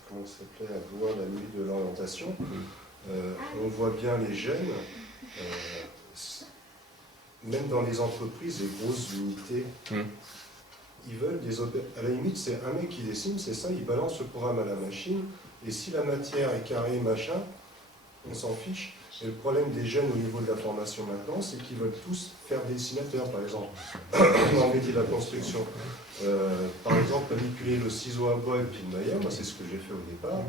comment ça s'appelait, à voir la nuit de l'orientation. On voit bien les jeunes, même dans les entreprises, les grosses unités, ils veulent à la limite, c'est un mec qui dessine, c'est ça, il balance le programme à la machine, et si la matière est carrée, machin, on s'en fiche. Et le problème des jeunes au niveau de la formation maintenant, c'est qu'ils veulent tous faire dessinateurs, par exemple, dans le métier de la construction. Par exemple, manipuler le ciseau à bois et puis le maillot, moi c'est ce que j'ai fait au départ.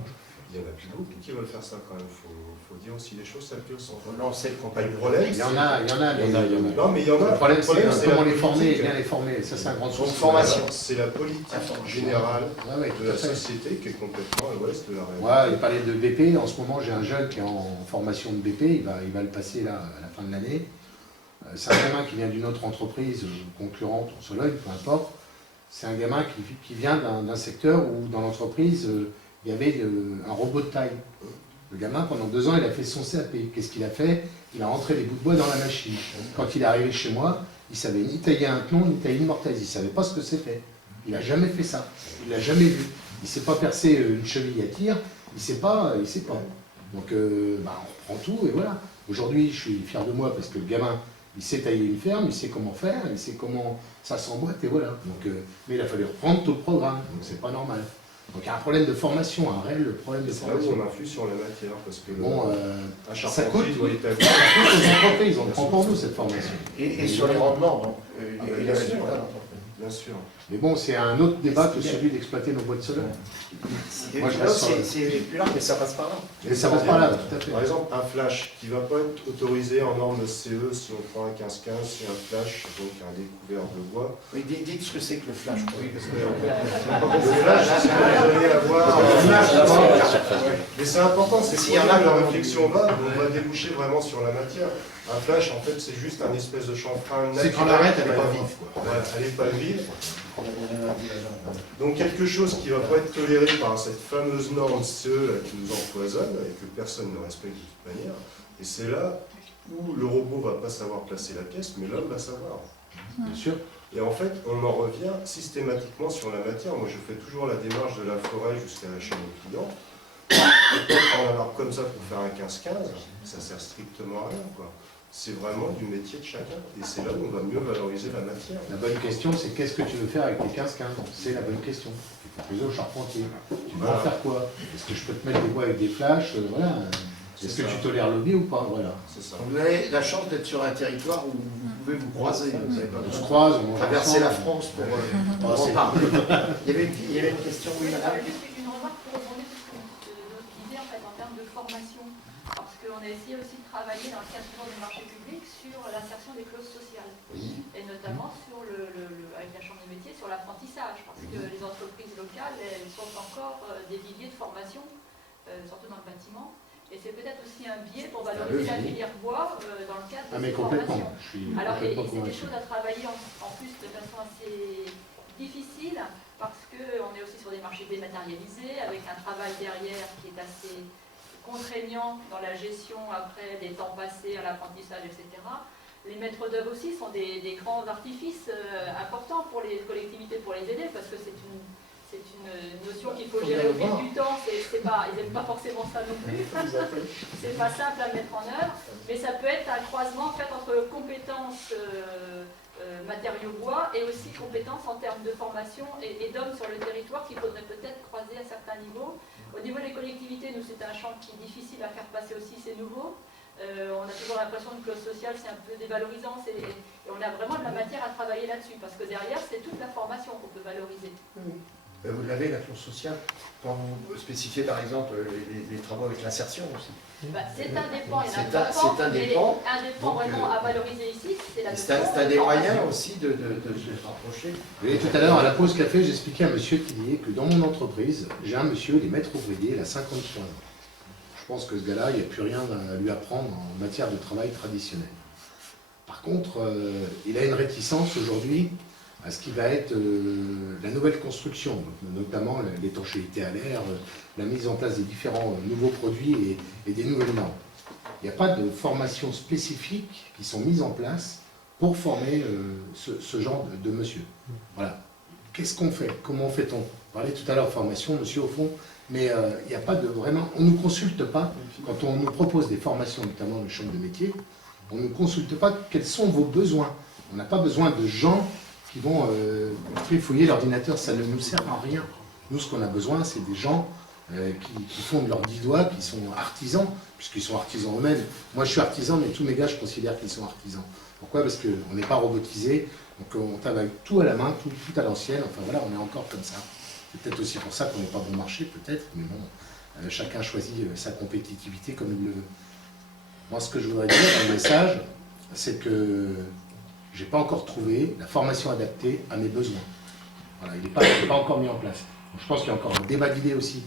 Il y en a plus beaucoup qui veulent faire ça quand même. Il faut dire aussi les choses telles qu'elles sont. Non, c'est pas le problème. Il y en a. Non, mais il y en a. Le problème, c'est comment les former, bien les former. Ça, c'est un grand souci. Formation, c'est la politique générale de la tout à fait. société qui est complètement à l'ouest de la réalité. Ouais, il parlait de BP. En ce moment, j'ai un jeune qui est en formation de BP. Il va le passer là à la fin de l'année. C'est un gamin qui vient d'une autre entreprise concurrente, en Sologne, peu importe. C'est un gamin qui vient d'un secteur où, dans l'entreprise, il y avait un robot de taille. Le gamin, pendant 2 ans, il a fait son CAP. Qu'est-ce qu'il a fait? Il a rentré les bouts de bois dans la machine. Quand il est arrivé chez moi, il savait ni tailler un clon, ni tailler une mortaise. Il ne savait pas ce que c'était. Il n'a jamais fait ça. Il ne l'a jamais vu. Il ne sait pas percer une cheville à tir. Il ne sait pas. Donc, on reprend tout et voilà. Aujourd'hui, je suis fier de moi parce que le gamin, il sait tailler une ferme, il sait comment faire, il sait comment ça s'emboîte et voilà. Donc, mais il a fallu reprendre tout le programme. Donc, c'est pas normal. Donc il y a un problème de formation, un réel problème de formation. C'est là où on influe sur la matière, parce que ça coûte aux entreprises, on prend pour nous cette formation. Et sur les rendements, donc, et les résultats. Bien sûr. Mais bon, c'est un autre débat que celui d'exploiter nos bois de solaire. Moi, c'est plus large, mais ça passe par là. Mais ça passe par là, tout à fait. Par exemple, un flash qui ne va pas être autorisé en norme CE si on prend un 15-15, c'est un flash, donc un découvert de bois. Oui, dites ce que c'est que le flash. Oui, parce que le flash, c'est ce que vous allez avoir. Mais c'est important, c'est si la réflexion va, on va déboucher vraiment sur la matière. Un flash, en fait, c'est juste un espèce de chanfrein naturel. C'est quand l'arête, elle n'est pas vive. Voilà, elle n'est pas vive. Donc quelque chose qui ne va pas être toléré par cette fameuse norme CE là, qui nous empoisonne et que personne ne respecte de toute manière. Et c'est là où le robot ne va pas savoir placer la pièce, mais l'homme va savoir. Bien sûr. Et en fait, on en revient systématiquement sur la matière. Moi, je fais toujours la démarche de la forêt jusqu'à chez mon client. Quand on a un arbre comme ça pour faire un 15-15, ça sert strictement à rien, quoi. C'est vraiment du métier de chacun. Et c'est là où on va mieux valoriser la matière. La bonne question, c'est qu'est-ce que tu veux faire avec tes 15-15? C'est la bonne question. Tu peux poser au charpentier. Tu veux en faire quoi? Est-ce que je peux te mettre des bois avec des flashs? Voilà. Est-ce que tu tolères l'hobby ou pas? Voilà. Vous avez la chance d'être sur un territoire où vous pouvez vous croiser. Vous avez pas on se croise, on traverser la France pour en parler. Il y avait une question, oui, madame. Une remarque pour rebondir sur ce que vous disiez en fait en termes de formation. Parce qu'on a essayé aussi de travailler dans le cadre du marché public sur l'insertion des clauses sociales. Et notamment sur avec la Chambre des métiers, sur l'apprentissage. Parce que les entreprises locales, elles sont encore des viviers de formation, surtout dans le bâtiment. Et c'est peut-être aussi un biais pour valoriser la filière bois dans le cadre de cette formation. Alors, c'est des choses à travailler en plus de façon assez difficile, parce qu'on est aussi sur des marchés dématérialisés, avec un travail derrière qui est assez contraignant dans la gestion après des temps passés à l'apprentissage, etc. Les maîtres d'œuvre aussi sont des grands artifices importants pour les collectivités, pour les aider, parce que c'est une notion qu'il faut gérer au fil du temps. Ils n'aiment pas forcément ça non plus. C'est pas simple à mettre en œuvre, mais ça peut être un croisement en fait, entre compétences matériaux bois et aussi compétences en termes de formation et d'hommes sur le territoire qu'il faudrait peut-être croiser à certains niveaux. Au niveau des collectivités, nous c'est un champ qui est difficile à faire passer aussi, c'est nouveau. On a toujours l'impression que le social c'est un peu dévalorisant et on a vraiment de la matière à travailler là-dessus parce que derrière c'est toute la formation qu'on peut valoriser. Vous l'avez, la clause sociale, quand vous spécifiez par exemple les travaux avec l'insertion aussi. C'est indépendant, il y en a C'est indépendant. indépendant vraiment à valoriser ici, c'est la C'est un des moyens aussi de se rapprocher. Et tout à l'heure, à la pause café, j'expliquais à un monsieur qui disait que dans mon entreprise, j'ai un monsieur, il est maître ouvrier, il a 53 ans. Je pense que ce gars-là, il n'y a plus rien à lui apprendre en matière de travail traditionnel. Par contre, il a une réticence aujourd'hui à ce qui va être la nouvelle construction, notamment l'étanchéité à l'air, la mise en place des différents nouveaux produits et des nouvelles normes. Il n'y a pas de formation spécifique qui sont mises en place pour former ce genre de monsieur. Voilà. Qu'est-ce qu'on fait? Comment fait-on? On parlait tout à l'heure de formation, monsieur, au fond, mais il n'y a pas de vraiment... On ne nous consulte pas, quand on nous propose des formations, notamment dans les chambres de métier, on ne nous consulte pas quels sont vos besoins. On n'a pas besoin de gens qui vont trifouiller l'ordinateur, ça ne nous sert à rien. Nous, ce qu'on a besoin, c'est des gens qui font de leurs 10 doigts, qui sont artisans, puisqu'ils sont artisans eux-mêmes. Moi, je suis artisan, mais tous mes gars, je considère qu'ils sont artisans. Pourquoi? Parce qu'on n'est pas robotisé, donc on travaille tout à la main, tout à l'ancienne. Enfin voilà, on est encore comme ça. C'est peut-être aussi pour ça qu'on n'est pas bon marché, peut-être, mais bon, chacun choisit sa compétitivité comme il le veut. Moi, ce que je voudrais dire dans le message, c'est que je n'ai pas encore trouvé la formation adaptée à mes besoins. Voilà, il n'est pas encore mis en place. Donc, je pense qu'il y a encore un débat d'idées aussi,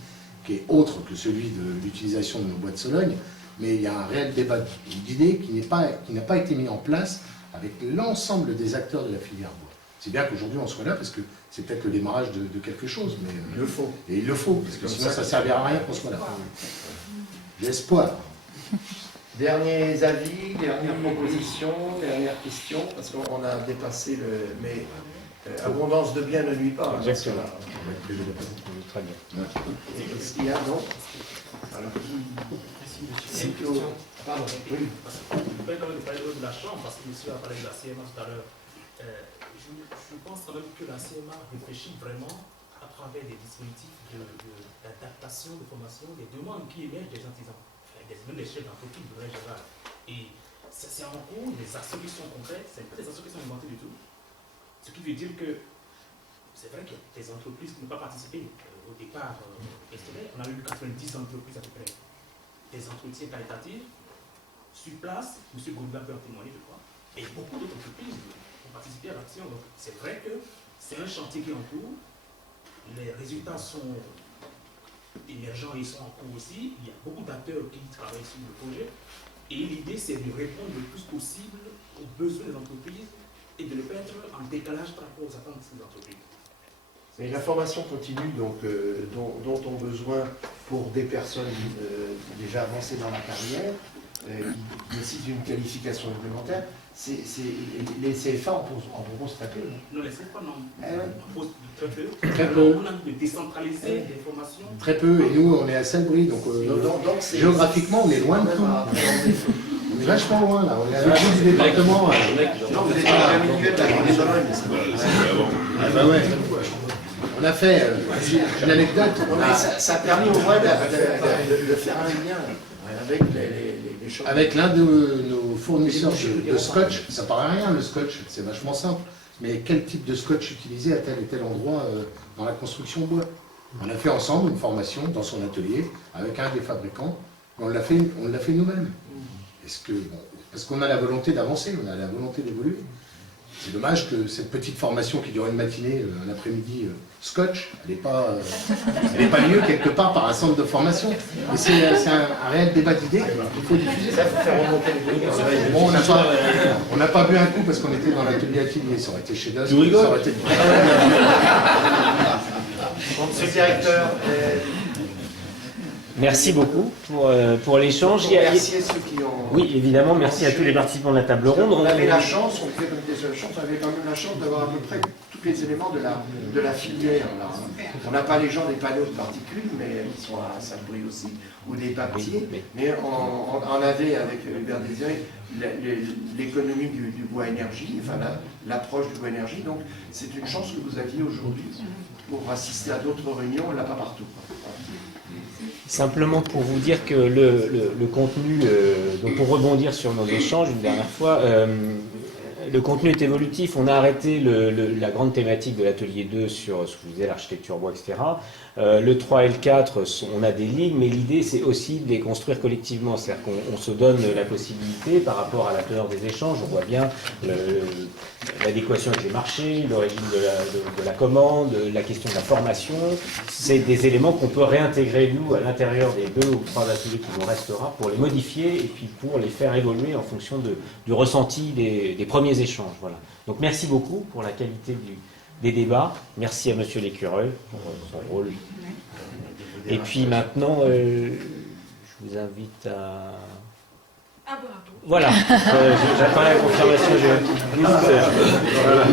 qui est autre que celui de l'utilisation de nos bois de Sologne, mais il y a un réel débat d'idées qui n'a pas été mis en place avec l'ensemble des acteurs de la filière bois. C'est bien qu'aujourd'hui on soit là, parce que c'est peut-être le démarrage de quelque chose, mais il le faut. Et il le faut, parce que sinon ça ne servira à rien qu'on soit là. J'ai espoir. Derniers avis, dernières propositions, dernières questions, parce qu'on a dépassé le... Mais abondance de biens ne nuit pas. Exactement. Très bien. Est-ce qu'il y a donc Pardon, oui. Je peux quand même parler de la chambre, parce que monsieur a parlé de la CMA tout à l'heure. Je pense quand même que la CMA réfléchit vraiment à travers des dispositifs d'adaptation, de formation, des demandes qui émergent des artisans, même des chefs d'entreprise de manière générale. Et c'est en cours, des actions qui sont concrètes, ce n'est pas des actions qui sont inventées du tout. Ce qui veut dire que c'est vrai qu'il y a des entreprises qui n'ont pas participé au départ estimé. On a eu 90 entreprises à peu près. Des entretiens qualitatifs sur place, M. Gourda peut en témoigner, je crois, et beaucoup d'autres entreprises ont participé à l'action. Donc c'est vrai que c'est un chantier qui est en cours, les résultats sont émergents et ils sont en cours aussi, il y a beaucoup d'acteurs qui travaillent sur le projet, et l'idée c'est de répondre le plus possible aux besoins des entreprises et de le mettre en décalage par rapport aux attentes des entreprises. Mais la formation continue donc, dont ont besoin pour des personnes déjà avancées dans la carrière, qui nécessitent une qualification complémentaire, les CFA en proposent très peu. Non, les CFA non. En proposent très peu. Très peu. On a de décentraliser les formations. Très peu, et nous on est à Saint-Brie, donc géographiquement on est loin de tout. On est vachement loin là, on est à l'autre du département. Non, vous êtes à la minute de la Grande Sologne. Ah bah ouais. On a fait une anecdote. Ça a permis au moins de faire un lien avec les choses. Avec l'un de nos fournisseurs de scotch, ça paraît rien le scotch, c'est vachement simple. Mais quel type de scotch utiliser à tel et tel endroit dans la construction bois? On a fait ensemble une formation dans son atelier avec un des fabricants, on l'a fait nous-mêmes. Parce qu'on a la volonté d'avancer, on a la volonté d'évoluer. C'est dommage que cette petite formation qui dure une matinée, un après-midi, scotch, elle n'est pas lieu quelque part par un centre de formation. Et c'est un réel débat d'idées. Il faut diffuser ça, il faut faire remonter les idées. Bon, on n'a pas bu un coup parce qu'on était dans l'atelier atelier. Ça aurait été chez Dusk. Tu rigoles? Ça aurait été... Monsieur le directeur, merci beaucoup pour l'échange. Merci à ceux qui ont... Oui, évidemment, merci à tous les participants de la table ronde. On avait la chance, on fait comité sur la chance, on avait quand même la chance d'avoir à peu près tous les éléments de la filière. Là. On n'a pas les gens des panneaux de particules, mais ils sont à Saint-Brie aussi, ou des papiers, mais on avait avec Hubert Désiré l'économie du bois énergie, enfin l'approche du bois énergie, donc c'est une chance que vous aviez aujourd'hui pour assister à d'autres réunions, on ne l'a pas partout. Simplement pour vous dire que le contenu, donc pour rebondir sur nos échanges une dernière fois, Le contenu est évolutif. On a arrêté la grande thématique de l'atelier 2 sur ce que je disais, l'architecture bois, etc. Le 3 et le 4, on a des lignes, mais l'idée, c'est aussi de les construire collectivement. C'est-à-dire qu'on se donne la possibilité, par rapport à la teneur des échanges, on voit bien l'adéquation avec les marchés, l'origine de la commande, la question de la formation. C'est des éléments qu'on peut réintégrer, nous, à l'intérieur des 2 ou 3 ateliers qui nous restera, pour les modifier et puis pour les faire évoluer en fonction du ressenti des premiers échanges. Voilà. Donc merci beaucoup pour la qualité des débats. Merci à Monsieur l'écureuil pour son rôle. Et puis maintenant, je vous invite à... Ah, bravo. Voilà, j'attends la confirmation. Voilà.